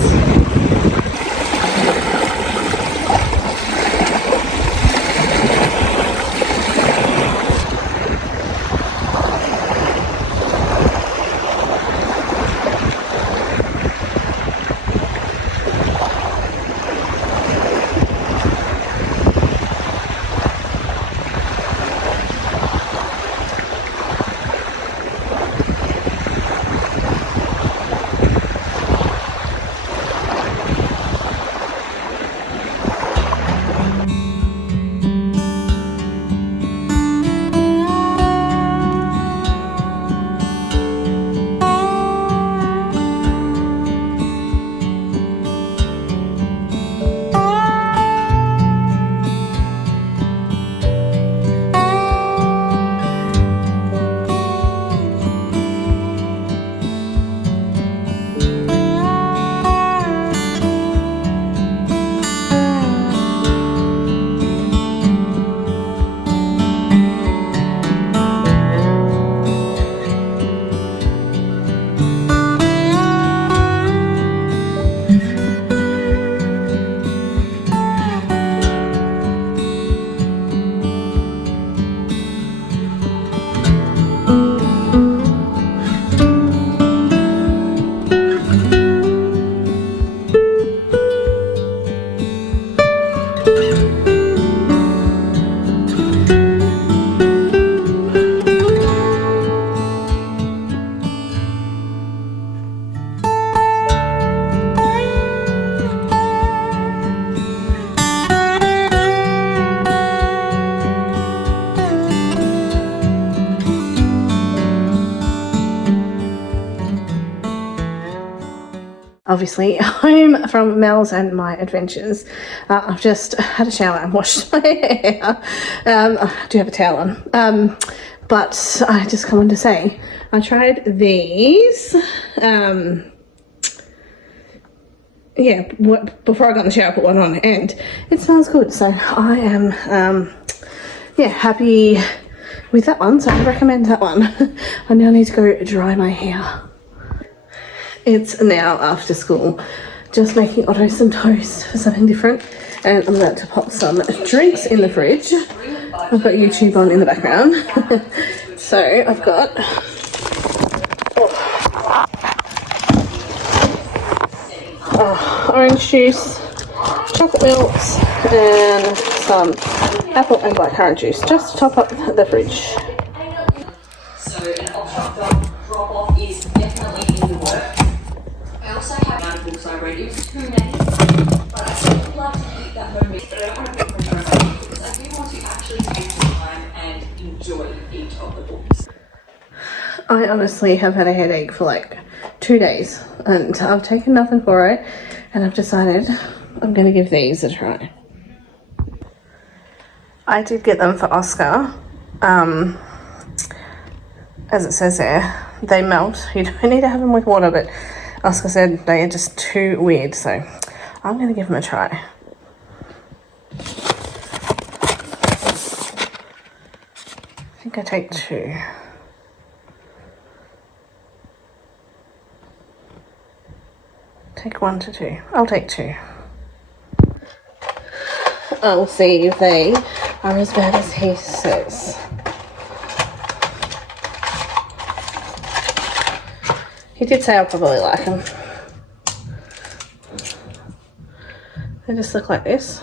Obviously home from Mel's and my adventures. I've just had a shower and washed my hair. I do have a towel on, but I just come on to say I tried these before I got in the shower. I put one on and it smells good, so I am happy with that one, so I recommend that one. I now need to go dry my hair. It's now after school, just making Otto some toast for something different, and I'm about to pop some drinks in the fridge. I've got YouTube on in the background. So I've got orange juice, chocolate milks, and some apple and blackcurrant juice, just to top up the fridge. So an option drop off is definitely in the works. I also have articles I read. It was 2 days, but I still love to keep that moment. But I don't want to be from home because I do want to actually take the time and enjoy each of the books. I honestly have had a headache for like 2 days and I've taken nothing for it, and I've decided I'm going to give these a try. I did get them for Oska. As it says there, they melt. You don't need to have them with water, but Oska said they are just too weird, so I'm going to give them a try. I think I take 2. Take 1 to 2. I'll take 2. I'll see if they are as bad as he says. He did say I'll probably like them. They just look like this.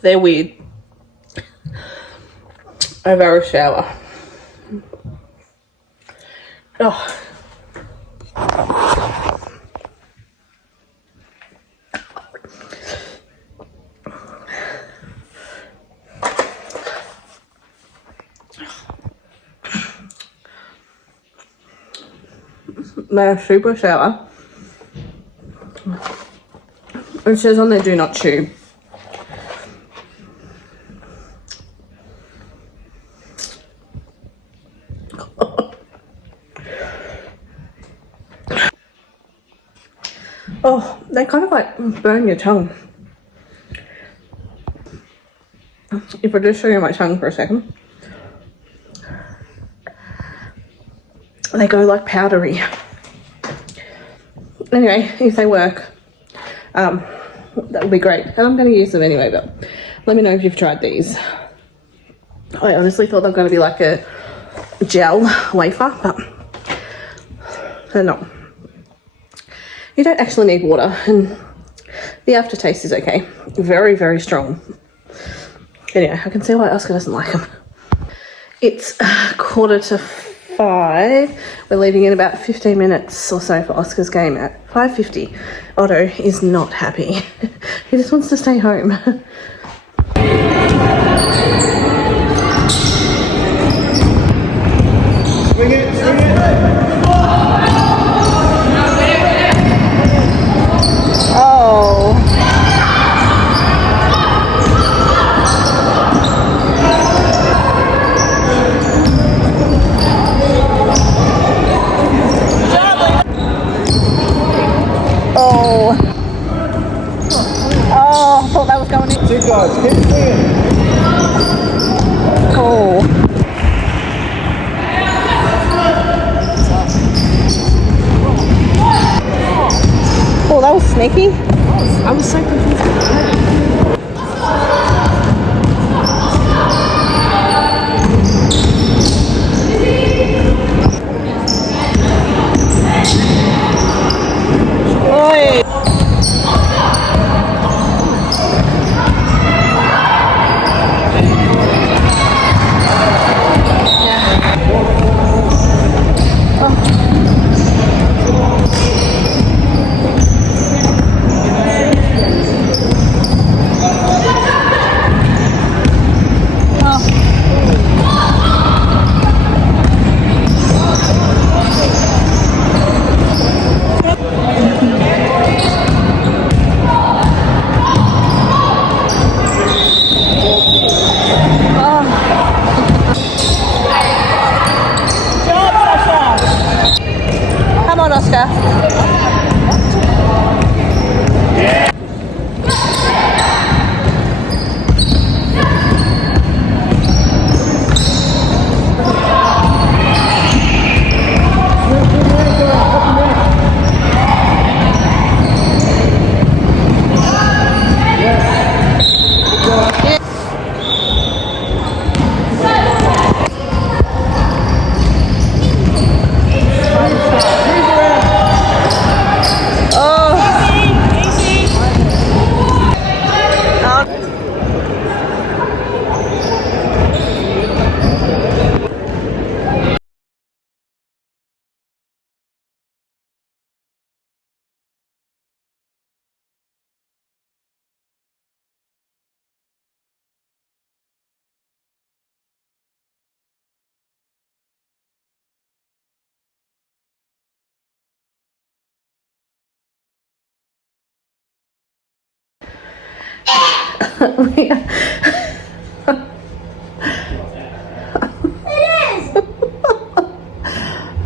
They're weird. Over a shower. Oh. They're a super shower. It says on there, do not chew. Oh, they kind of like burn your tongue. If I just show you my tongue for a second. They go like powdery. Anyway, if they work, that would be great. And I'm going to use them anyway, but let me know if you've tried these. I honestly thought they were going to be like a gel wafer, but they're not. You don't actually need water, and the aftertaste is okay. Very, very strong. Anyway, I can see why Oska doesn't like them. It's 4:45. We're leaving in about 15 minutes or so for Oska's game at 5:50. Otto is not happy. He just wants to stay home. Swing it, swing it. Oh. Oh. Oh, I thought that was going in. Two guys, keep swinging. Oh. Oh, that was sneaky. I was so confused. Oi. Come on, Oska.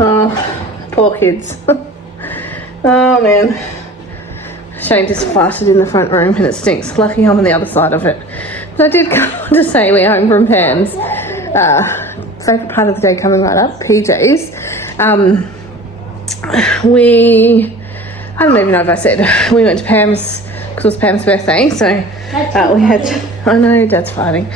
Oh, poor kids. Oh man. Shane just farted in the front room and it stinks. Lucky I'm on the other side of it. But I did come on to say we're home from Pam's. Favourite part of the day coming right up, PJs. I don't even know if I said, we went to Pam's because it was Pam's birthday, so we had, I know Dad's fighting.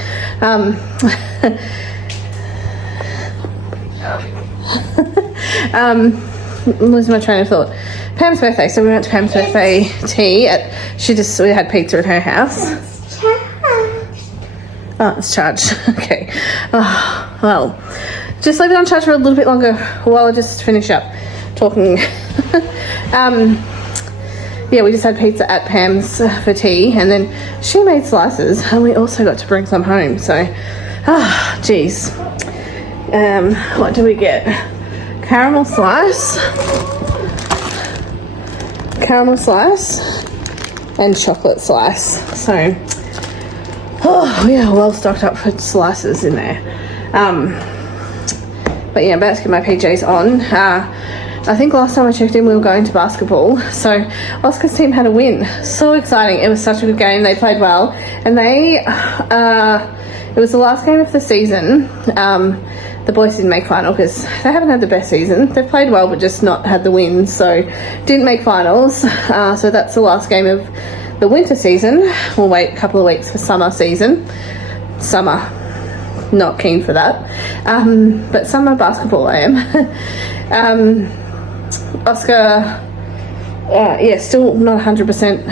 Losing my train of thought. Pam's birthday, so we went to Pam's birthday tea. We had pizza at her house. Oh, it's charged. Okay. Oh, well, just leave it on charge for a little bit longer while I just finish up talking. Yeah, we just had pizza at Pam's for tea, and then she made slices, and we also got to bring some home. So, geez. What do we get? Caramel slice, and chocolate slice. So, we are well stocked up for slices in there. But yeah, I'm about to get my PJs on. I think last time I checked in we were going to basketball, so Oska's team had a win. So exciting. It was such a good game. They played well, and it was the last game of the season. The boys didn't make final because they haven't had the best season. They've played well but just not had the win, so didn't make finals. So that's the last game of the winter season. We'll wait a couple of weeks for summer season. Summer, not keen for that, but summer basketball I am. Oska, still not 100%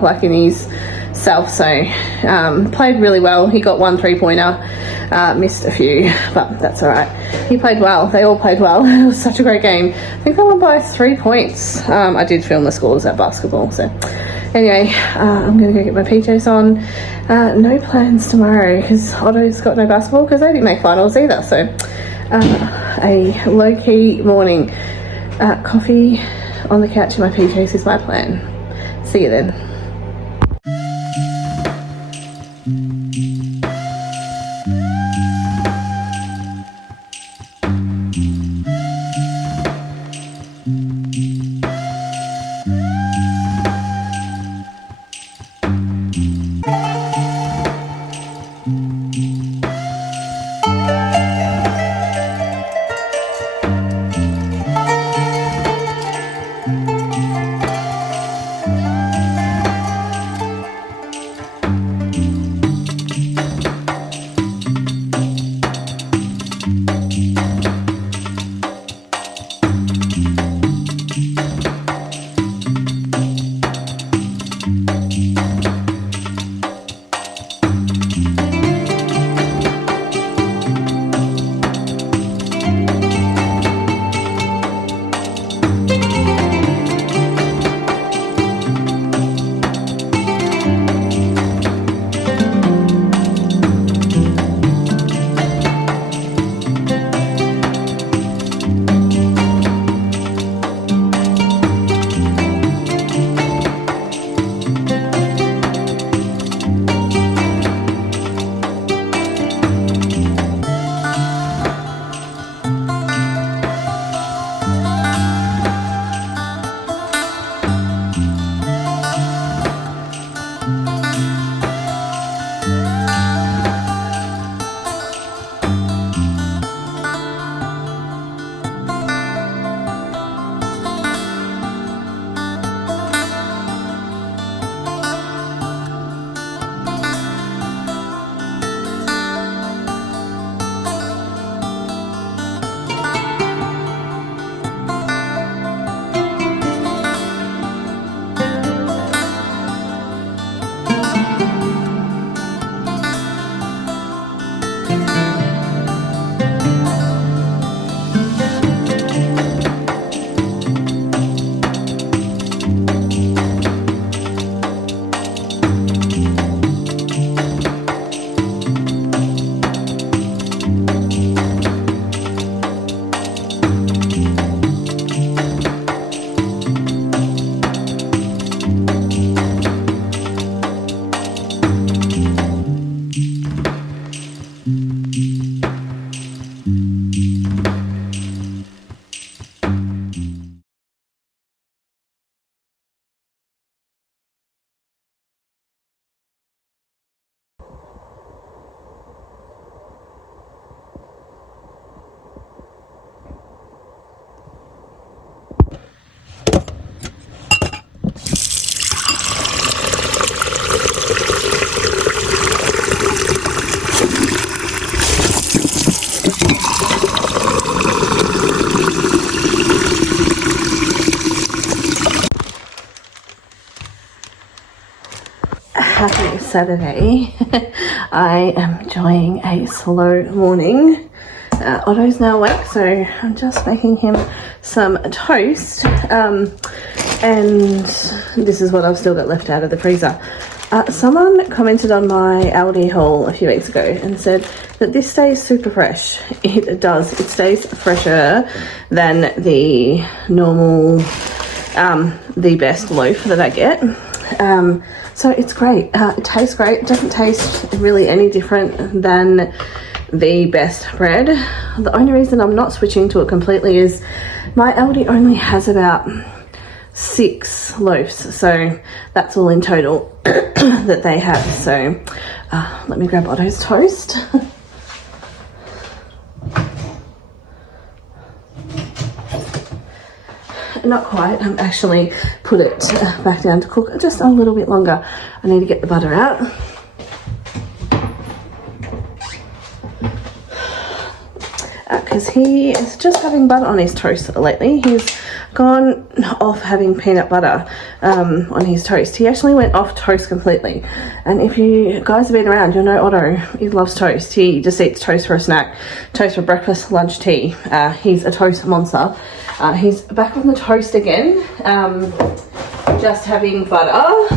like in his self, so played really well. He got 1 3-pointer, missed a few, but that's all right. He played well. They all played well. It was such a great game. I think they won by 3 points. I did film the scores at basketball, so anyway, I'm gonna go get my PJs on. No plans tomorrow because Otto's got no basketball because they didn't make finals either, so a low-key morning. Coffee on the couch in my PJs is my plan. See you then. happy Saturday. I am enjoying a slow morning. Otto's now awake, so I'm just making him some toast. And this is what I've still got left out of the freezer. Someone commented on my Aldi haul a few weeks ago and said that this stays super fresh. It does. It stays fresher than the normal, the best loaf that I get. So it's great. It tastes great. It doesn't taste really any different than the best bread. The only reason I'm not switching to it completely is my Aldi only has about 6 loaves, so that's all in total that they have. So let me grab Otto's toast. Not quite. I'm actually put it back down to cook just a little bit longer. I need to get the butter out. Because he is just having butter on his toast lately. He's gone off having peanut butter on his toast. He actually went off toast completely. And if you guys have been around, you'll know Otto, he loves toast. He just eats toast for a snack, toast for breakfast, lunch, tea. He's a toast monster. He's back on the toast again, just having butter.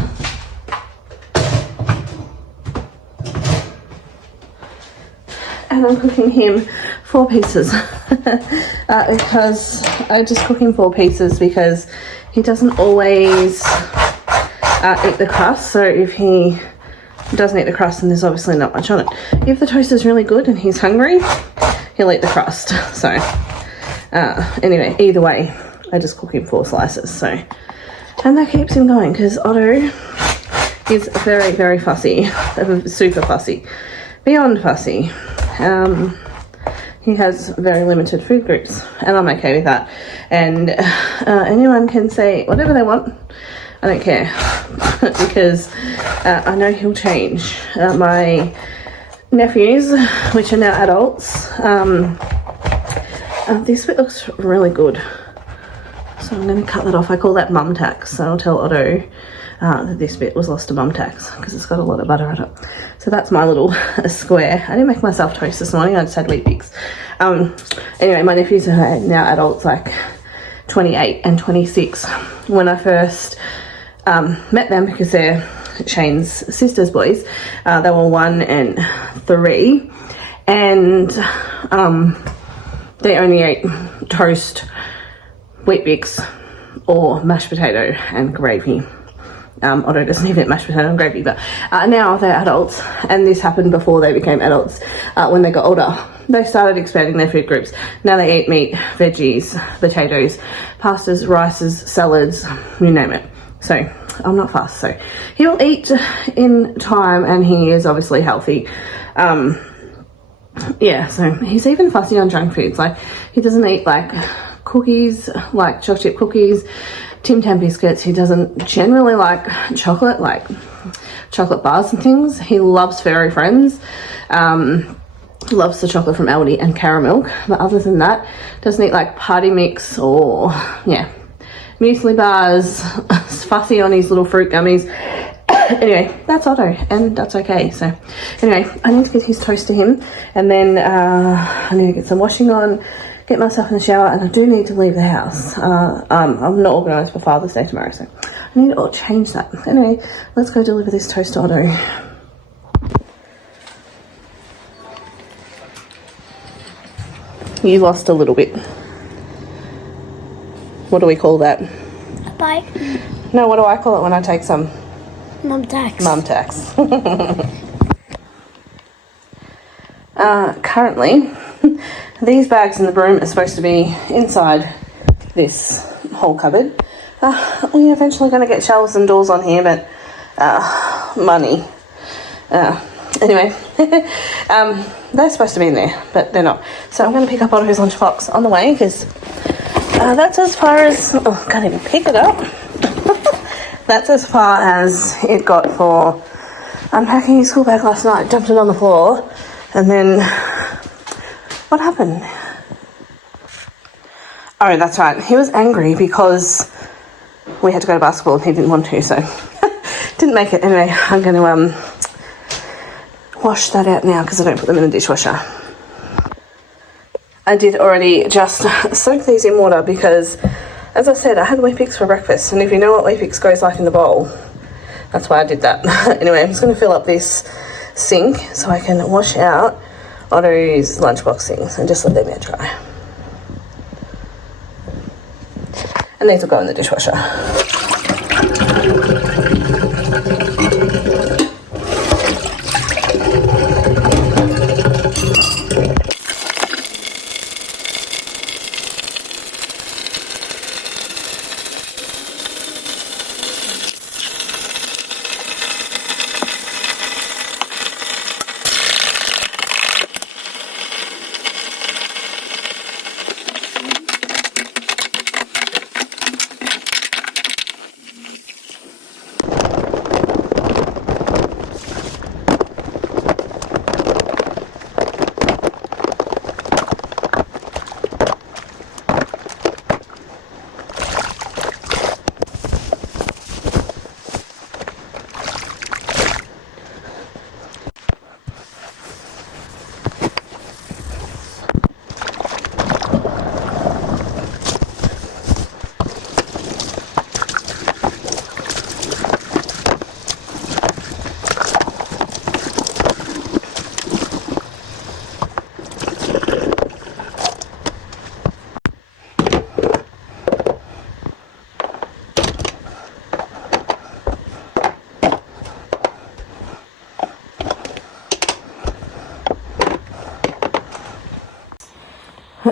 And I'm cooking him 4 pieces because I'm just cooking 4 pieces because he doesn't always eat the crust. So if he doesn't eat the crust, then there's obviously not much on it. If the toast is really good and he's hungry, he'll eat the crust. So anyway, either way, I just cook him 4 slices. So, and that keeps him going because Otto is very, very fussy, super fussy, beyond fussy. He has very limited food groups, and I'm okay with that. And anyone can say whatever they want, I don't care, because I know he'll change. My nephews, which are now adults, this bit looks really good, so I'm going to cut that off. I call that mum tax, so I'll tell Otto that this bit was lost to mum tax because it's got a lot of butter on it. So that's my little square. I didn't make myself toast this morning, I just had wheat bix. Anyway, my nephews are now adults, like 28 and 26. When I first met them, because they're Shane's sister's boys, they were 1 and 3, and they only ate toast, wheat bix, or mashed potato and gravy. Otto doesn't even eat mashed potato and gravy, but now they're adults, and this happened before they became adults. When they got older, they started expanding their food groups. Now they eat meat, veggies, potatoes, pastas, rices, salads, you name it. So I'm not fussed. So he'll eat in time, and he is obviously healthy. Yeah, so he's even fussy on junk foods. Like, he doesn't eat like cookies, like chocolate chip cookies, Tim Tam biscuits. He doesn't generally like chocolate, like chocolate bars and things. He loves Fairy Friends, loves the chocolate from Aldi and caramel, but other than that, doesn't eat like party mix or, yeah, muesli bars. Fussy on his little fruit gummies. Anyway, that's Otto, and that's okay. So anyway, I need to get his toast to him, and then I need to get some washing on, get myself in the shower, and I do need to leave the house. I'm not organised for Father's Day tomorrow, so I need to change that. Anyway, let's go deliver this toast to Otto. You lost a little bit. What do we call that? A bite. No, what do I call it when I take some? Mum tax. Mum tax. Currently, these bags and the broom are supposed to be inside this whole cupboard. We're eventually going to get shelves and doors on here, but money. Anyway, they're supposed to be in there, but they're not. So I'm going to pick up Otto's lunchbox on the way, because that's as far as... Oh, I can't even pick it up. That's as far as it got for unpacking his school bag last night. Dumped it on the floor, and then... What happened? Oh, that's right. He was angry because we had to go to basketball and he didn't want to, so Didn't make it. Anyway, I'm going to wash that out now because I don't put them in the dishwasher. I did already just soak these in water because, as I said, I had Weet-Bix for breakfast, and if you know what Weet-Bix goes like in the bowl, that's why I did that. Anyway, I'm just going to fill up this sink so I can wash out Otto's lunchbox things and just let them air dry. And these will go in the dishwasher.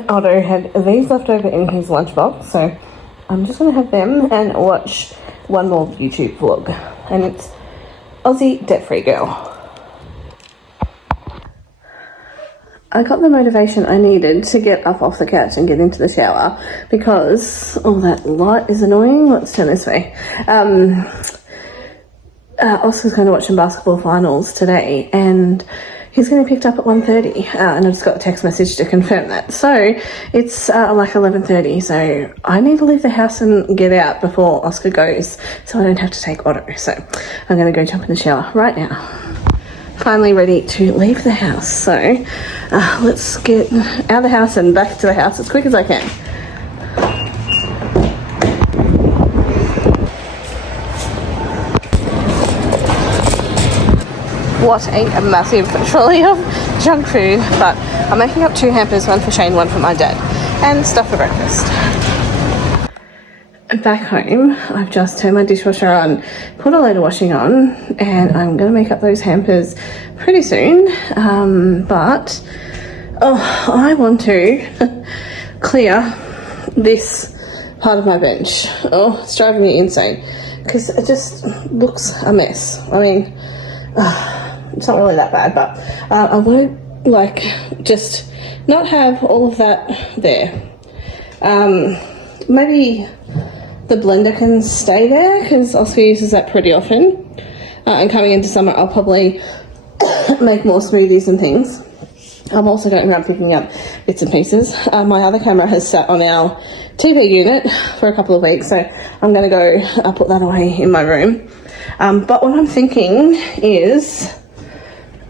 Otto had these left over in his lunchbox, so I'm just going to have them and watch one more YouTube vlog, and it's Aussie Debt-Free Girl. I got the motivation I needed to get up off the couch and get into the shower because all that light is annoying. Let's turn this way. Oska's going to watch some basketball finals today, and he's going to be picked up at 1:30, and I just got a text message to confirm that. So it's like 11:30, so I need to leave the house and get out before Oska goes so I don't have to take Otto. So I'm going to go jump in the shower right now. Finally ready to leave the house, so let's get out of the house and back to the house as quick as I can. What a massive trolley of junk food, but I'm making up 2 hampers, one for Shane, one for my dad, and stuff for breakfast. Back home, I've just turned my dishwasher on, put a load of washing on, and I'm going to make up those hampers pretty soon, but I want to clear this part of my bench. It's driving me insane because it just looks a mess. I mean, it's not really that bad, but I want to just not have all of that there. Maybe the blender can stay there because Oska uses that pretty often, and coming into summer I'll probably make more smoothies and things. I'm also going around picking up bits and pieces. My other camera has sat on our TV unit for a couple of weeks, so I'm going to go put that away in my room. But what I'm thinking is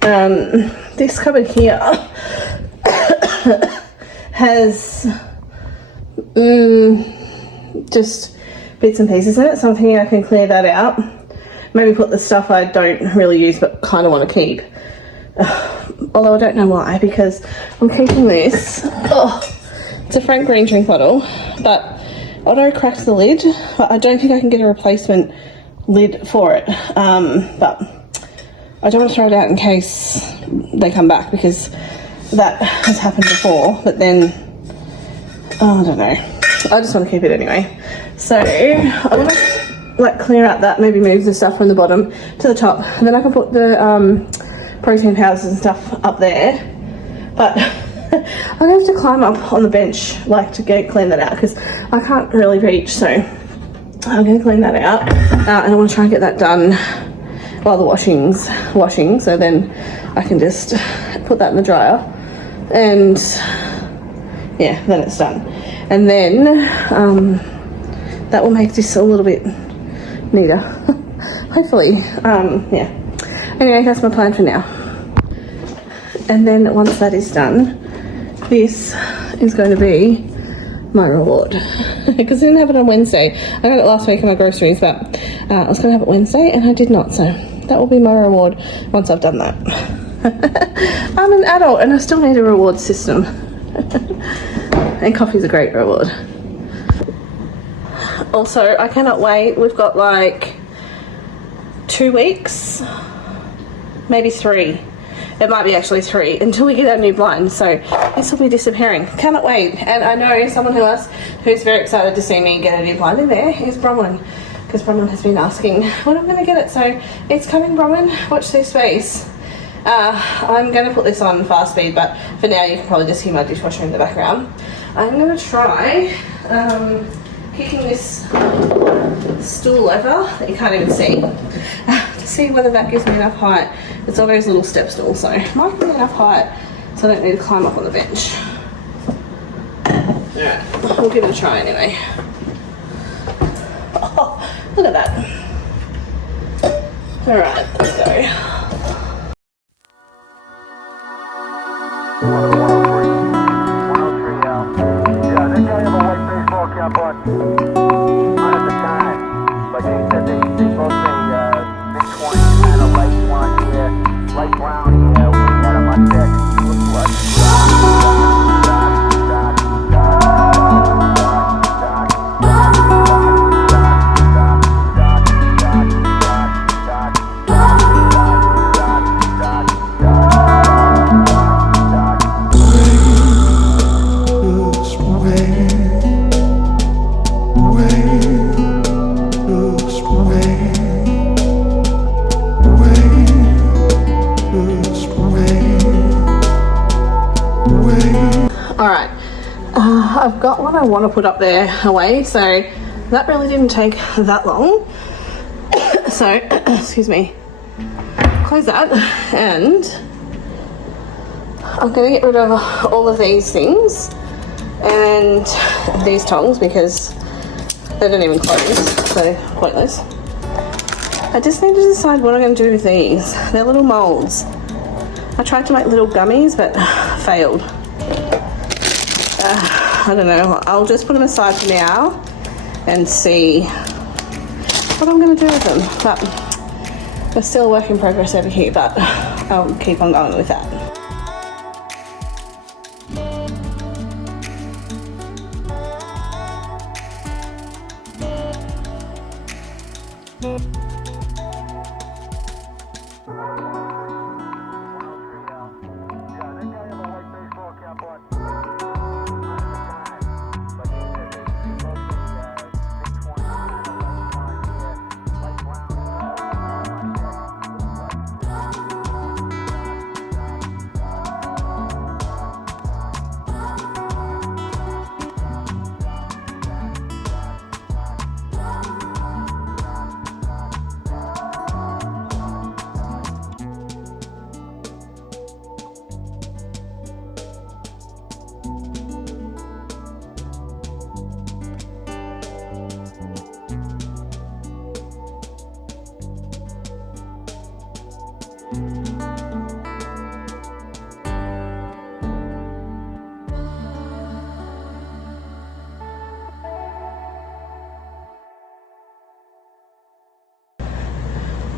this cupboard here has just bits and pieces in it, so I'm thinking I can clear that out. Maybe put the stuff I don't really use but kind of want to keep. Although I don't know why, because I'm keeping this. It's a Frank Green drink bottle, but Otto cracked the lid, but I don't think I can get a replacement lid for it. But I don't want to throw it out in case they come back, because that has happened before, but then I don't know. I just want to keep it anyway. So I want to clear out that, maybe move the stuff from the bottom to the top, and then I can put the protein powders and stuff up there. But I'm going to have to climb up on the bench to clean that out, because I can't really reach, so I'm going to clean that out, and I want to try and get that done while the washing's washing, so then I can just put that in the dryer, and yeah, then it's done. And then that will make this a little bit neater. hopefully. Yeah. Anyway, that's my plan for now. And then once that is done, this is going to be my reward. Because I didn't have it on Wednesday. I got it last week in my groceries, but I was going to have it Wednesday and I did not. So that will be my reward once I've done that. I'm an adult and I still need a reward system. And coffee's a great reward. Also, I cannot wait. We've got like 2 weeks, maybe 3. It might be actually 3 until we get our new blind. So this will be disappearing. Cannot wait. And I know someone else who's very excited to see me get a new blind in there is Bronwyn, because Bronwyn has been asking when I'm going to get it. So it's coming, Bronwyn. Watch this space. I'm going to put this on fast speed, but for now you can probably just hear my dishwasher in the background. I'm going to try kicking this stool over that you can't even see to see whether that gives me enough height. It's all those little step stools, so it might give me enough height so I don't need to climb up on the bench. Alright, we'll give it a try anyway. Oh, look at that. Alright, let's go. Alright, I've got what I want to put up there away, so that really didn't take that long. So, excuse me, close that, and I'm going to get rid of all of these things and these tongs because they don't even close, so they're pointless. I just need to decide what I'm going to do with these. They're little molds. I tried to make little gummies, but failed. I don't know. I'll just put them aside for now and see what I'm going to do with them. But they're still a work in progress over here, but I'll keep on going with that.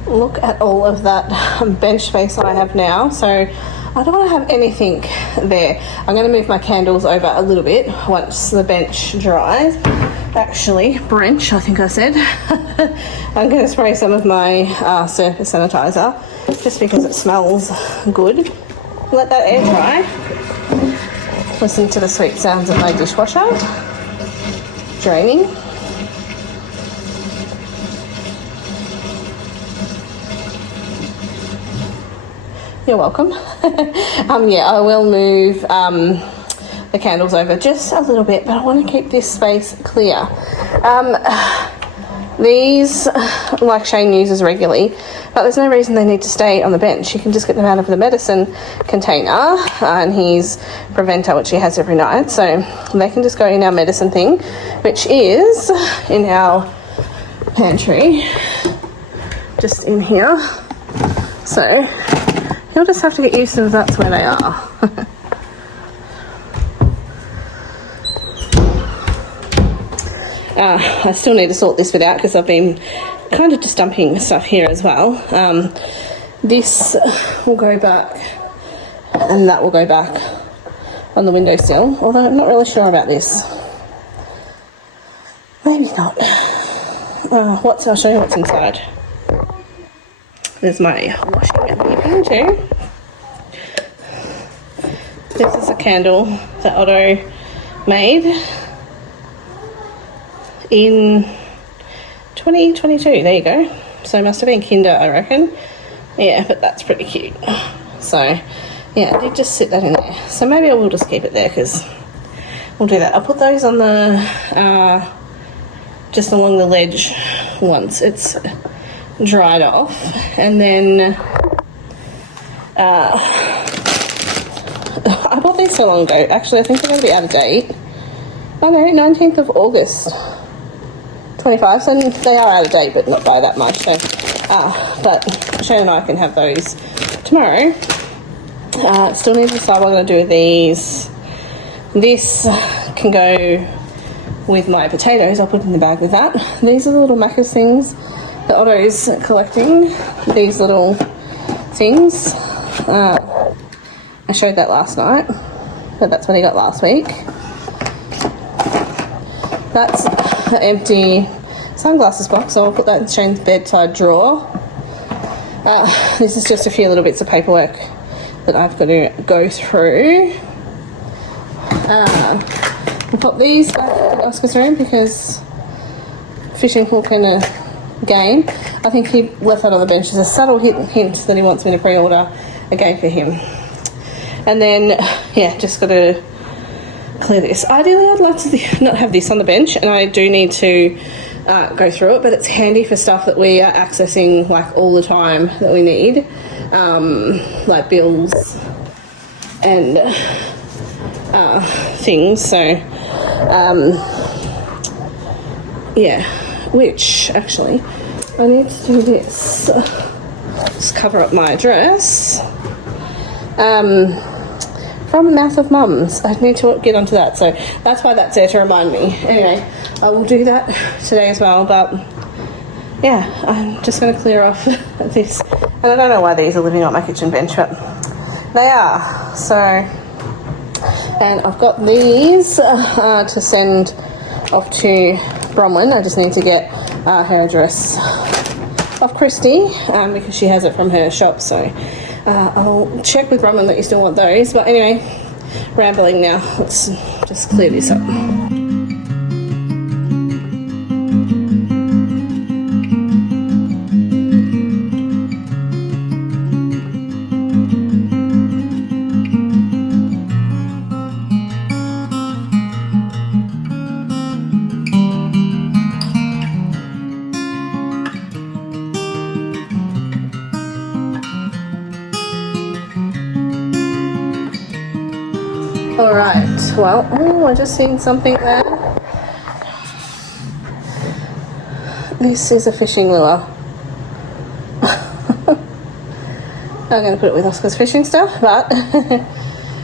Look at all of that bench space that I have now. So I don't want to have anything there. I'm going to move my candles over a little bit once the bench dries. Actually, Brench, I think I said. I'm going to spray some of my surface sanitizer just because it smells good. Let that air dry. Listen to the sweet sounds of my dishwasher draining. You're welcome. Yeah, I will move the candles over just a little bit, but I want to keep this space clear. These, like Shane uses regularly, but there's no reason they need to stay on the bench. You can just get them out of the medicine container and his preventer, which he has every night. So they can just go in our medicine thing, which is in our pantry, just in here. So he'll just have to get used to that's where they are. I still need to sort this bit out because I've been kind of just dumping stuff here as well. This will go back and that will go back on the windowsill, although I'm not really sure about this. Maybe not. I'll show you what's inside. There's my washing and weeping too. This is a candle that Otto made in 2022. There you go. So it must have been Kinder, I reckon. Yeah, but that's pretty cute. So yeah, I did just sit that in there. So maybe I will just keep it there because we'll do that. I'll put those on the just along the ledge once it's dried off, and then I bought these so long ago. Actually, I think they're going to be out of date. Oh no, 19th of August 25, so they are out of date, but not by that much. So, but Shane and I can have those tomorrow. Still need to decide what I'm going to do with these. This can go with my potatoes. I'll put in the bag with that. These are the little Macca's things that Otto's collecting. These little things. I showed that last night, but that's what he got last week. That's an empty sunglasses box, so I'll put that in Shane's bedside drawer. This is just a few little bits of paperwork that I've got to go through. I'll put these back in Oska's room because fishing hook and a game. I think he left that on the bench as a subtle hint that he wants me to pre-order a game for him. And then, yeah, just got to clear this. Ideally, I'd like to not have this on the bench, and I do need to go through it, but it's handy for stuff that we are accessing like all the time that we need, like bills and things. So, yeah, which actually I need to do this. Just cover up my address. From Mouth of Mums. I need to get onto that, so that's why that's there to remind me. Anyway, I will do that today as well, but yeah, I'm just going to clear off this. And I don't know why these are living on my kitchen bench, but they are. So, and I've got these to send off to Bronwyn. I just need to get her address off Christy because she has it from her shop, so I'll check with Rhiannon that you still want those. But anyway, rambling now. Let's just clear this up. Alright, well, I just seen something there. This is a fishing lure. I'm going to put it with Oska's fishing stuff, but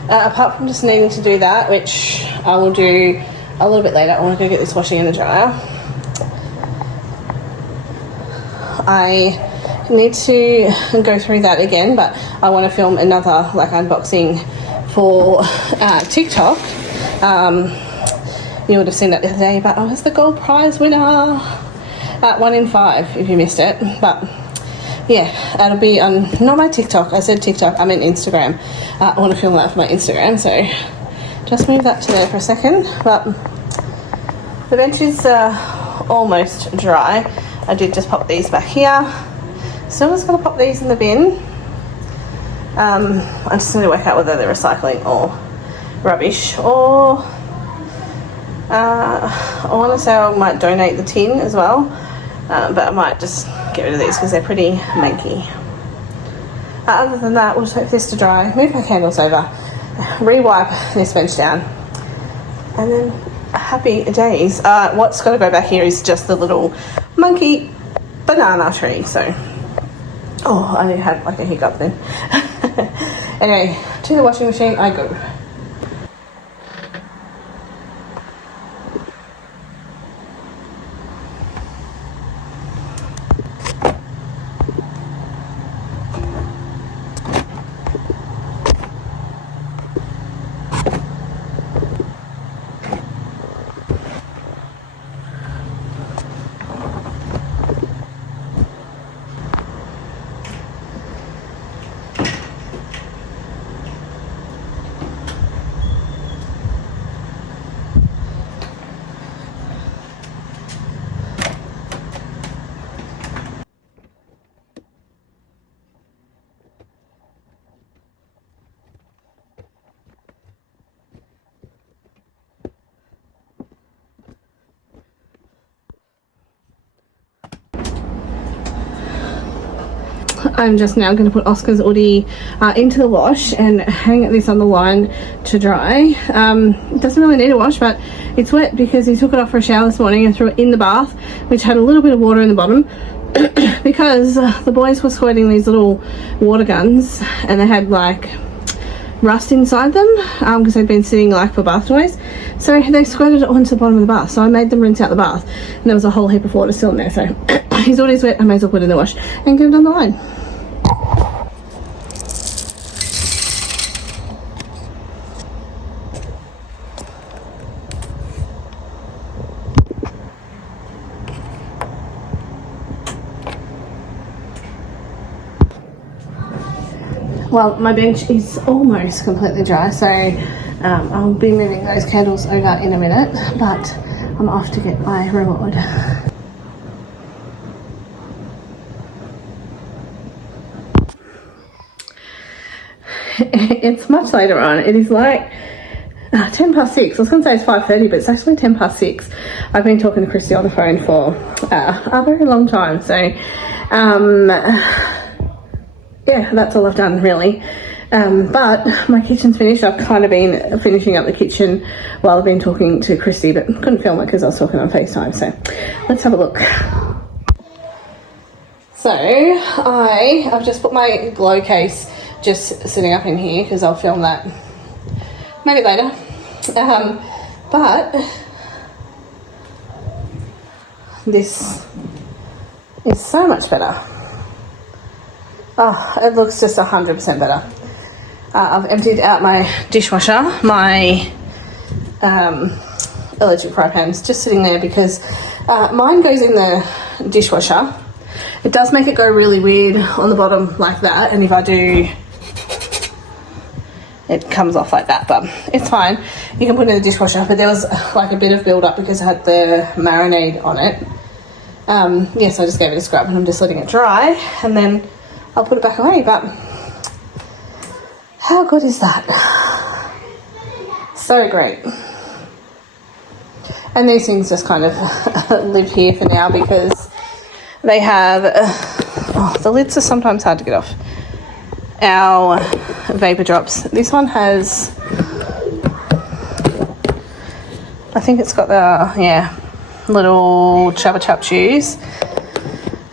apart from just needing to do that, which I will do a little bit later, I want to go get this washing in the dryer. I need to go through that again, but I want to film another like unboxing for TikTok. You would have seen that the other day, but I was the gold prize winner at 1 in 5 if you missed it. But yeah, that'll be on not my TikTok. I said TikTok, I meant Instagram. I want to film that for my Instagram, so just move that to there for a second. But the bench is almost dry. I did just pop these back here. Still just going to pop these in the bin. I just need to work out whether they're recycling or rubbish, or I want to say I might donate the tin as well, but I might just get rid of these because they're pretty manky. Other than that, we'll take this to dry, move my candles over, re-wipe this bench down, and then happy days. What's got to go back here is just the little monkey banana tree, so Oh, I had like a hiccup then. Anyway, to the washing machine I go. I'm just now going to put Oska's hoodie into the wash and hang this on the line to dry. It doesn't really need a wash, but it's wet because he took it off for a shower this morning and threw it in the bath, which had a little bit of water in the bottom because the boys were squirting these little water guns and they had like rust inside them because they'd been sitting like for bath toys, so they squirted it onto the bottom of the bath. So I made them rinse out the bath and there was a whole heap of water still in there, so his hoodie's wet. I may as well put it in the wash and get it on the line. Well, my bench is almost completely dry, so I'll be moving those candles over in a minute, but I'm off to get my reward. It's much later on. It is like 10 past 6. I was going to say it's 5:30, but it's actually 10 past 6. I've been talking to Christy on the phone for a very long time, so yeah, that's all I've done really. But my kitchen's finished. I've kind of been finishing up the kitchen while I've been talking to Christy, but couldn't film it because I was talking on FaceTime. So let's have a look. So I've just put my glow case just sitting up in here because I'll film that maybe later. But this is so much better. Oh, it looks just 100% better. I've emptied out my dishwasher. My electric fry pan's just sitting there because mine goes in the dishwasher. It does make it go really weird on the bottom like that, and if I do, it comes off like that, but it's fine. You can put it in the dishwasher, but there was like a bit of build up because I had the marinade on it. Yes, I just gave it a scrub and I'm just letting it dry, and then I'll put it back away. But how good is that? So great. And these things just kind of live here for now because they have the lids are sometimes hard to get off. Our vapor drops, this one has, I think it's got the little Chubba Chup shoes.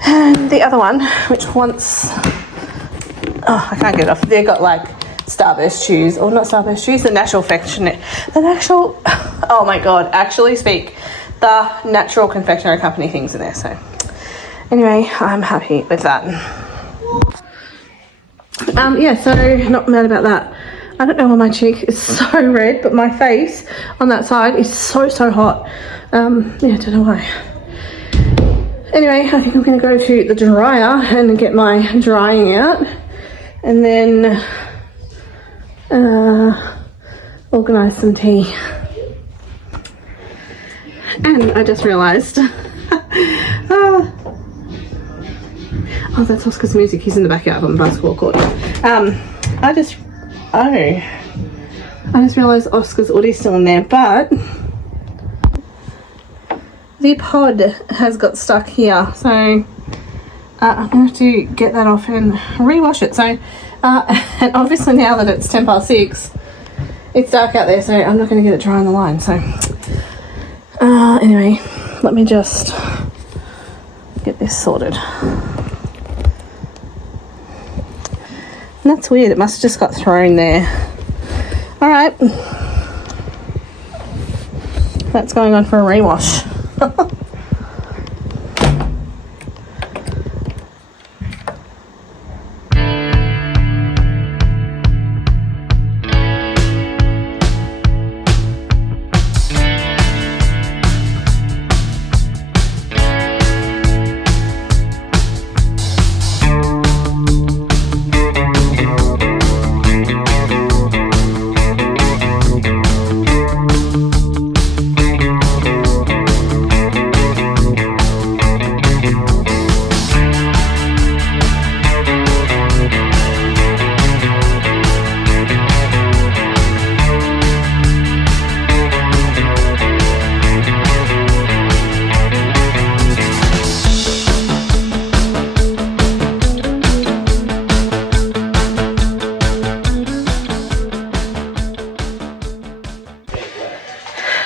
And the other one, which once, I can't get it off. They've got like Starburst shoes, or not Starburst shoes, the Natural oh my god, actually speak, the Natural Confectionery Company things in there. So anyway, I'm happy with that. Yeah, so not mad about that. I don't know why my cheek is so red, but my face on that side is so hot. Yeah, don't know why. Anyway, I think I'm going to go to the dryer and get my drying out, and then organise some tea. And I just realised, oh, that's Oska's music. He's in the backyard on the basketball court. I just realised Oska's hoodie's still in there, but the pod has got stuck here, so I'm going to have to get that off and rewash it. So, and obviously now that it's 10 past 6, it's dark out there, so I'm not going to get it dry on the line. So, anyway, let me just get this sorted. That's weird. It must have just got thrown there. All right. That's going on for a rewash.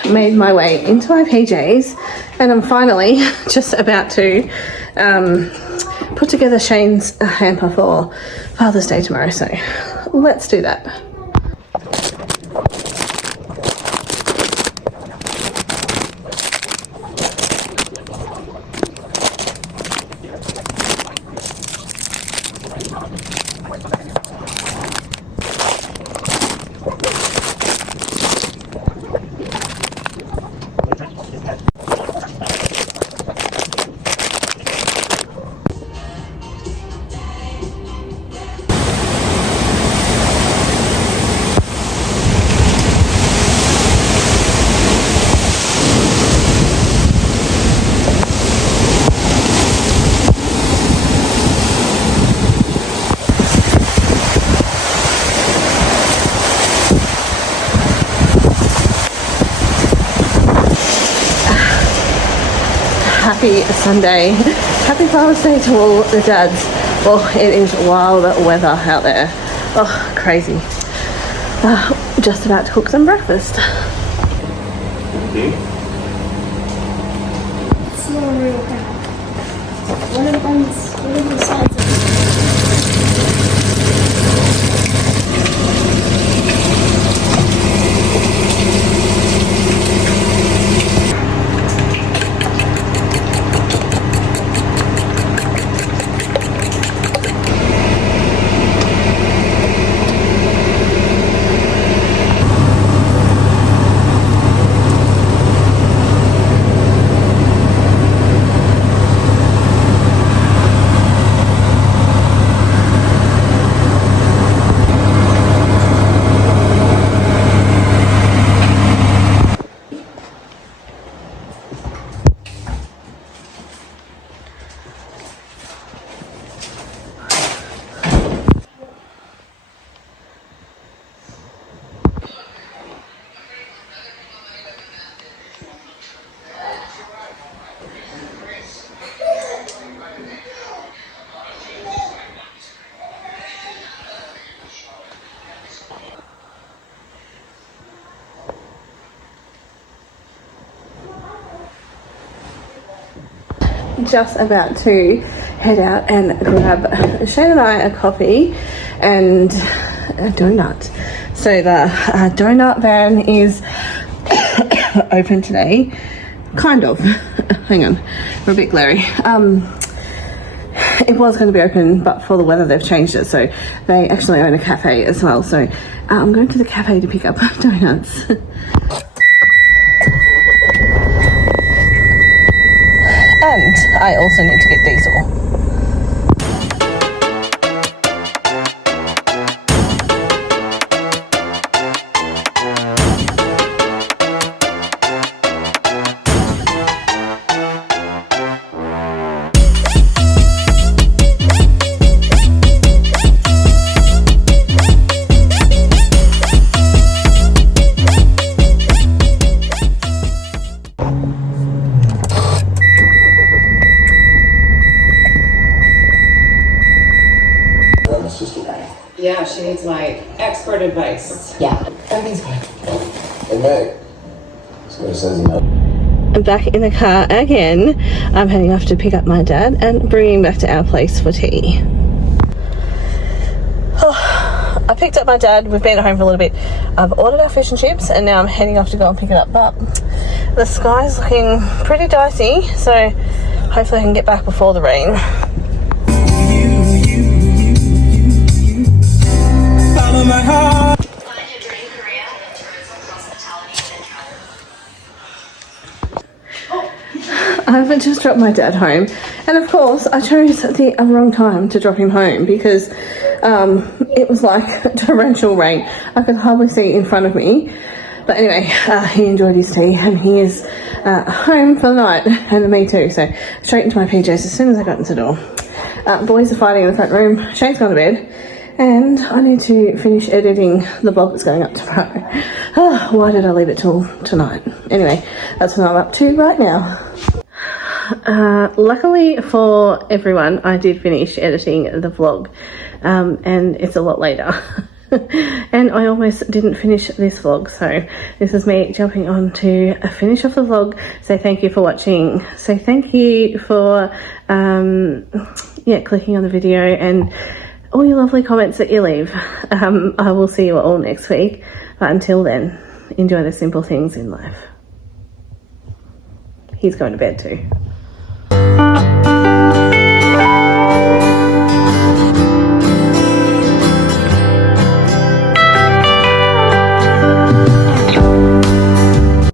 Made my way into my PJs, and I'm finally just about to put together Shane's hamper for Father's Day tomorrow, so let's do that. Happy Sunday. Happy Father's Day to all the dads. Well, it is wild weather out there. Oh, crazy. Just about to cook some breakfast. It's not real bad. What are the sides of it? Just about to head out and grab Shane and I a coffee and a donut. So the donut van is open today, kind of. Hang on, we're a bit glary. It was going to be open, but for the weather they've changed it, so they actually own a cafe as well. So I'm going to the cafe to pick up donuts. And I also need to get diesel. Yeah, she needs my expert advice. Yeah, everything's fine. Hey, Meg. So it says, you know. I'm back in the car again. I'm heading off to pick up my dad and bringing him back to our place for tea. Oh, I picked up my dad. We've been at home for a little bit. I've ordered our fish and chips and now I'm heading off to go and pick it up. But the sky's looking pretty dicey, so hopefully I can get back before the rain. Follow my heart. I've just dropped my dad home, and of course I chose the wrong time to drop him home because it was like torrential rain. I could hardly see in front of me. But anyway, he enjoyed his tea and he is home for the night, and me too, so straight into my PJs as soon as I got into the door. Boys are fighting in the front room, Shane's gone to bed, and I need to finish editing the vlog that's going up tomorrow. Why did I leave it till tonight? Anyway, that's what I'm up to right now. Luckily for everyone, I did finish editing the vlog, and it's a lot later. And I almost didn't finish this vlog, so this is me jumping on to finish off the vlog. So thank you for watching. So thank you for clicking on the video and all your lovely comments that you leave. I will see you all next week, but until then, enjoy the simple things in life. He's going to bed too.